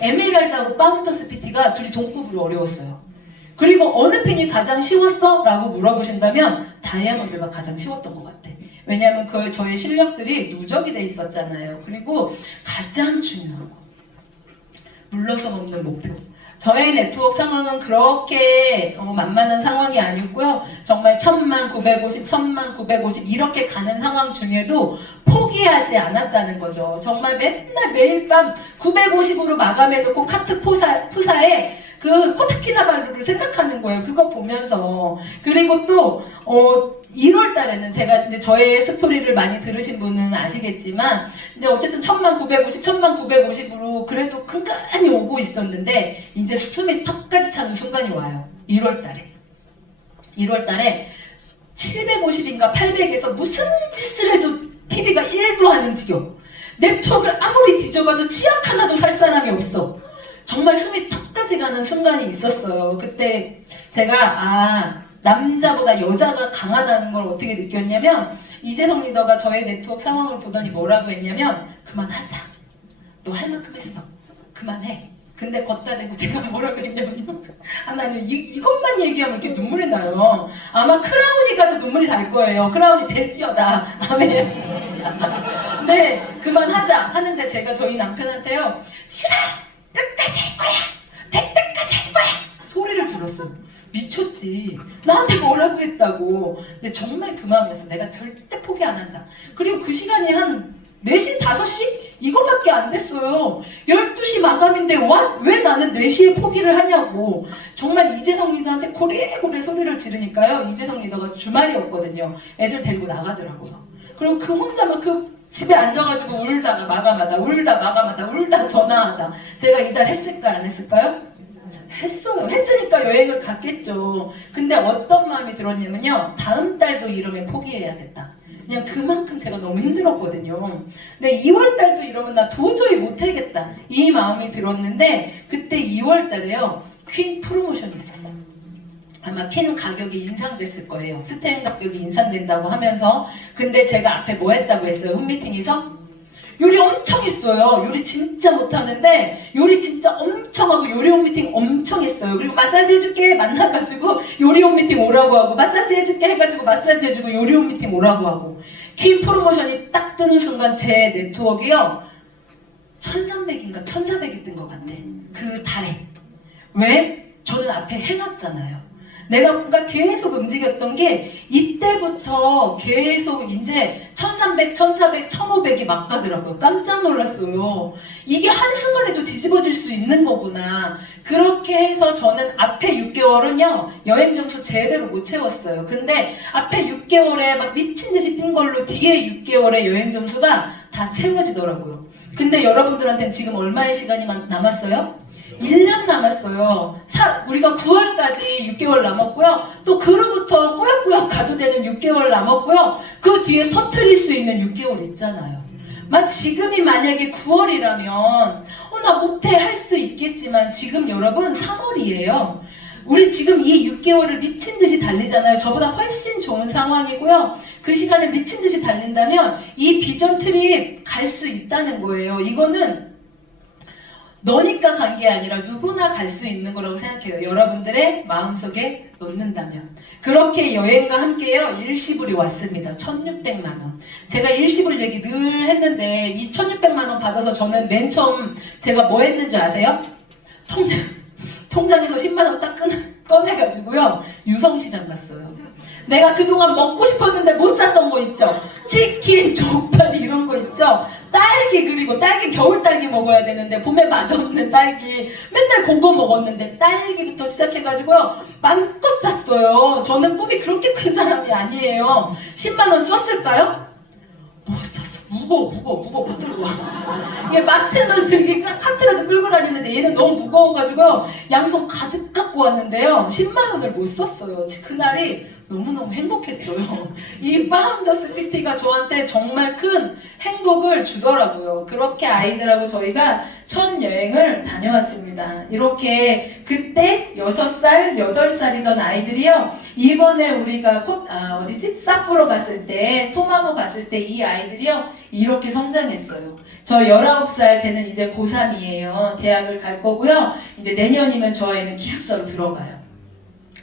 에메랄드하고 파운더스 PT가 둘이 동급으로 어려웠어요. 그리고 어느 핀이 가장 쉬웠어? 라고 물어보신다면 다이아몬드가 가장 쉬웠던 것 같아. 왜냐하면 저의 실력들이 누적이 돼 있었잖아요. 그리고 가장 중요한 거 물러서 먹는 목표. 저의 네트워크 상황은 그렇게 만만한 상황이 아니었고요. 정말 1000만 950, 1000만 950 이렇게 가는 상황 중에도 포기하지 않았다는 거죠. 정말 맨날 매일 밤 950으로 마감해놓고 카트 푸사에 그 코타키나발루를 생각하는 거예요. 그거 보면서. 그리고 또 1월 달에는 제가 이제 저의 스토리를 많이 들으신 분은 아시겠지만 이제 어쨌든 1950, 1950으로 그래도 근근히 오고 있었는데 이제 숨이 턱까지 차는 순간이 와요. 1월 달에. 1월 달에 750인가 800에서 무슨 짓을 해도 TV가 1도 안 움직여. 네트워크를 아무리 뒤져봐도 치약 하나도 살 사람이 없어. 정말 숨이 턱까지 가는 순간이 있었어요. 그때 제가 남자보다 여자가 강하다는 걸 어떻게 느꼈냐면 이재성 리더가 저의 네트워크 상황을 보더니 뭐라고 했냐면 그만하자. 너 할 만큼 했어. 그만해. 근데 걷다 대고 제가 뭐라고 했냐면 나는 이것만 얘기하면 이렇게 눈물이 나요. 아마 크라운이 가도 눈물이 날 거예요. 크라운이 될지어다. 아멘. 네, 그만하자 하는데 제가 저희 남편한테요. 싫어! 끝까지 할 거야! 될 때까지 할 거야! 소리를 질렀어요. 미쳤지. 나한테 뭐라고 했다고. 근데 정말 그 마음이었어. 내가 절대 포기 안 한다. 그리고 그 시간이 한 4시, 5시? 이거밖에 안 됐어요. 12시 마감인데 왜 나는 4시에 포기를 하냐고. 정말 이재성 리더한테 고래고래 소리를 지르니까요. 이재성 리더가 주말이었거든요. 애들 데리고 나가더라고요. 그리고 그 혼자만 그 집에 앉아가지고 울다가 마감하다, 울다 전화하다. 제가 이달 했을까요? 안 했을까요? 했어요. 했으니까 여행을 갔겠죠. 근데 어떤 마음이 들었냐면요. 다음 달도 이러면 포기해야겠다. 그냥 그만큼 제가 너무 힘들었거든요. 근데 2월 달도 이러면 나 도저히 못하겠다. 이 마음이 들었는데 그때 2월 달에요. 퀸 프로모션이 있었어요. 아마 퀸 가격이 인상됐을 거예요. 스탠 가격이 인상된다고 하면서. 근데 제가 앞에 뭐 했다고 했어요? 홈미팅에서? 요리 엄청 했어요. 요리 진짜 못하는데 요리 진짜 엄청 하고 요리 홈미팅 엄청 했어요. 그리고 마사지 해줄게 만나가지고 요리 홈미팅 오라고 하고 마사지 해줄게 해가지고 마사지 해주고 요리 홈미팅 오라고 하고 퀸 프로모션이 딱 뜨는 순간 제 네트워크요 1300인가 1400이 뜬 것 같아. 그 달에. 왜? 저는 앞에 해놨잖아요. 내가 뭔가 계속 움직였던 게 이때부터 계속 이제 1300, 1400, 1500이 막 가더라고요. 깜짝 놀랐어요. 이게 한순간에도 뒤집어질 수 있는 거구나. 그렇게 해서 저는 앞에 6개월은요 여행 점수 제대로 못 채웠어요. 근데 앞에 6개월에 막 미친 듯이 뛴 걸로 뒤에 6개월의 여행 점수가 다 채워지더라고요. 근데 여러분들한테는 지금 얼마의 시간이 남았어요? 1년 남았어요. 우리가 9월까지 6개월 남았고요. 또 그로부터 꾸역꾸역 가도 되는 6개월 남았고요. 그 뒤에 터트릴 수 있는 6개월 있잖아요. 지금이 만약에 9월이라면 나 못해 할 수 있겠지만 지금 여러분 3월이에요. 우리 지금 이 6개월을 미친 듯이 달리잖아요. 저보다 훨씬 좋은 상황이고요. 그 시간을 미친 듯이 달린다면 이 비전 트립 갈 수 있다는 거예요. 이거는 너니까 간 게 아니라 누구나 갈 수 있는 거라고 생각해요. 여러분들의 마음속에 놓는다면. 그렇게 여행과 함께요. 일시불이 왔습니다. 1600만 원. 제가 일시불 얘기 늘 했는데 이 1600만 원 받아서 저는 맨 처음 제가 뭐 했는지 아세요? 통장에서 10만 원 딱 꺼내가지고요. 유성시장 갔어요. 내가 그동안 먹고 싶었는데 못 샀던 거 있죠? 치킨, 족발 이런 거 있죠? 딸기, 그리고 딸기 겨울 딸기 먹어야 되는데 봄에 맛없는 딸기 맨날 그거 먹었는데 딸기부터 시작해가지고요 마음껏 샀어요. 저는 꿈이 그렇게 큰 사람이 아니에요. 10만 원 썼을까요? 못 썼어. 무거워 못 들고 와. 이게 마트만 들기 카트라도 끌고 다니는데 얘는 너무 무거워가지고요 양손 가득 갖고 왔는데요 10만 원을 못 썼어요. 그날이 너무너무 행복했어요. 이 파운더스 PT가 저한테 정말 큰 행복을 주더라고요. 그렇게 아이들하고 저희가 첫 여행을 다녀왔습니다. 이렇게 그때 6살, 8살이던 아이들이요. 이번에 우리가 삿포로 갔을 때, 토마모 갔을 때 이 아이들이요. 이렇게 성장했어요. 저 19살, 쟤는 이제 고3이에요. 대학을 갈 거고요. 이제 내년이면 저 아이는 기숙사로 들어가요.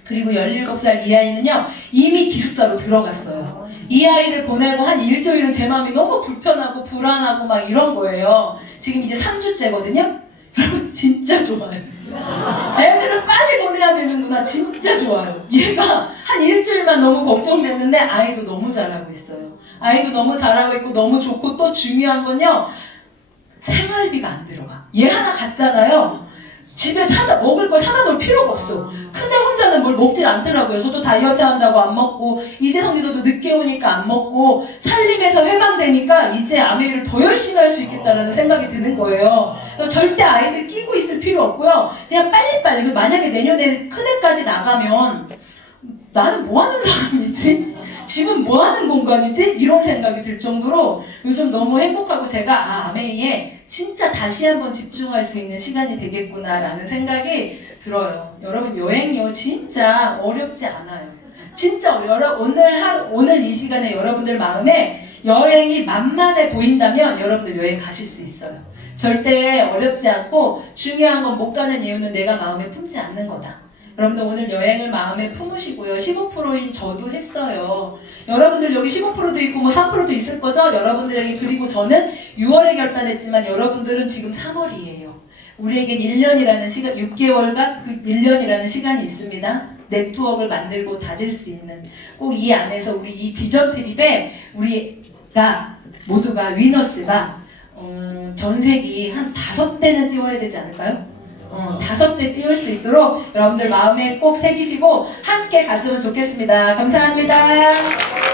그리고 17살 이 아이는요 이미 기숙사로 들어갔어요. 이 아이를 보내고 한 일주일은 제 마음이 너무 불편하고 불안하고 막 이런 거예요. 지금 이제 3주째거든요. 여러분 진짜 좋아요. 애들을 빨리 보내야 되는구나. 진짜 좋아요. 얘가 한 일주일만 너무 걱정됐는데 아이도 너무 잘하고 있어요. 아이도 너무 잘하고 있고 너무 좋고 또 중요한 건요 생활비가 안 들어가. 얘 하나 갔잖아요. 집에 먹을 걸 사다 놓을 먹질 않더라고요. 저도 다이어트 한다고 안 먹고 이재성 리더도 늦게 오니까 안 먹고 살림에서 해방되니까 이제 아메이를 더 열심히 할 수 있겠다라는 생각이 드는 거예요. 그래서 절대 아이들 끼고 있을 필요 없고요. 그냥 빨리빨리 만약에 내년에 큰애까지 나가면 나는 뭐 하는 사람이지? 집은 뭐 하는 공간이지? 이런 생각이 들 정도로 요즘 너무 행복하고 제가 아메이에 진짜 다시 한번 집중할 수 있는 시간이 되겠구나라는 생각이 들어요. 여러분 여행이요 진짜 어렵지 않아요. 진짜 오늘 이 시간에 여러분들 마음에 여행이 만만해 보인다면 여러분들 여행 가실 수 있어요. 절대 어렵지 않고 중요한 건 못 가는 이유는 내가 마음에 품지 않는 거다. 여러분들 오늘 여행을 마음에 품으시고요. 15%인 저도 했어요. 여러분들 여기 15%도 있고 뭐 3%도 있을 거죠? 여러분들에게. 그리고 저는 6월에 결단했지만 여러분들은 지금 3월이에요. 우리에겐 1년이라는 시간, 6개월과 그 1년이라는 시간이 있습니다. 네트워크를 만들고 다질 수 있는 꼭 이 안에서 우리 이 비전 트립에 우리가 모두가 위너스가 전세기 한 5대는 띄워야 되지 않을까요? 5대 띄울 수 있도록 여러분들 마음에 꼭 새기시고 함께 갔으면 좋겠습니다. 감사합니다.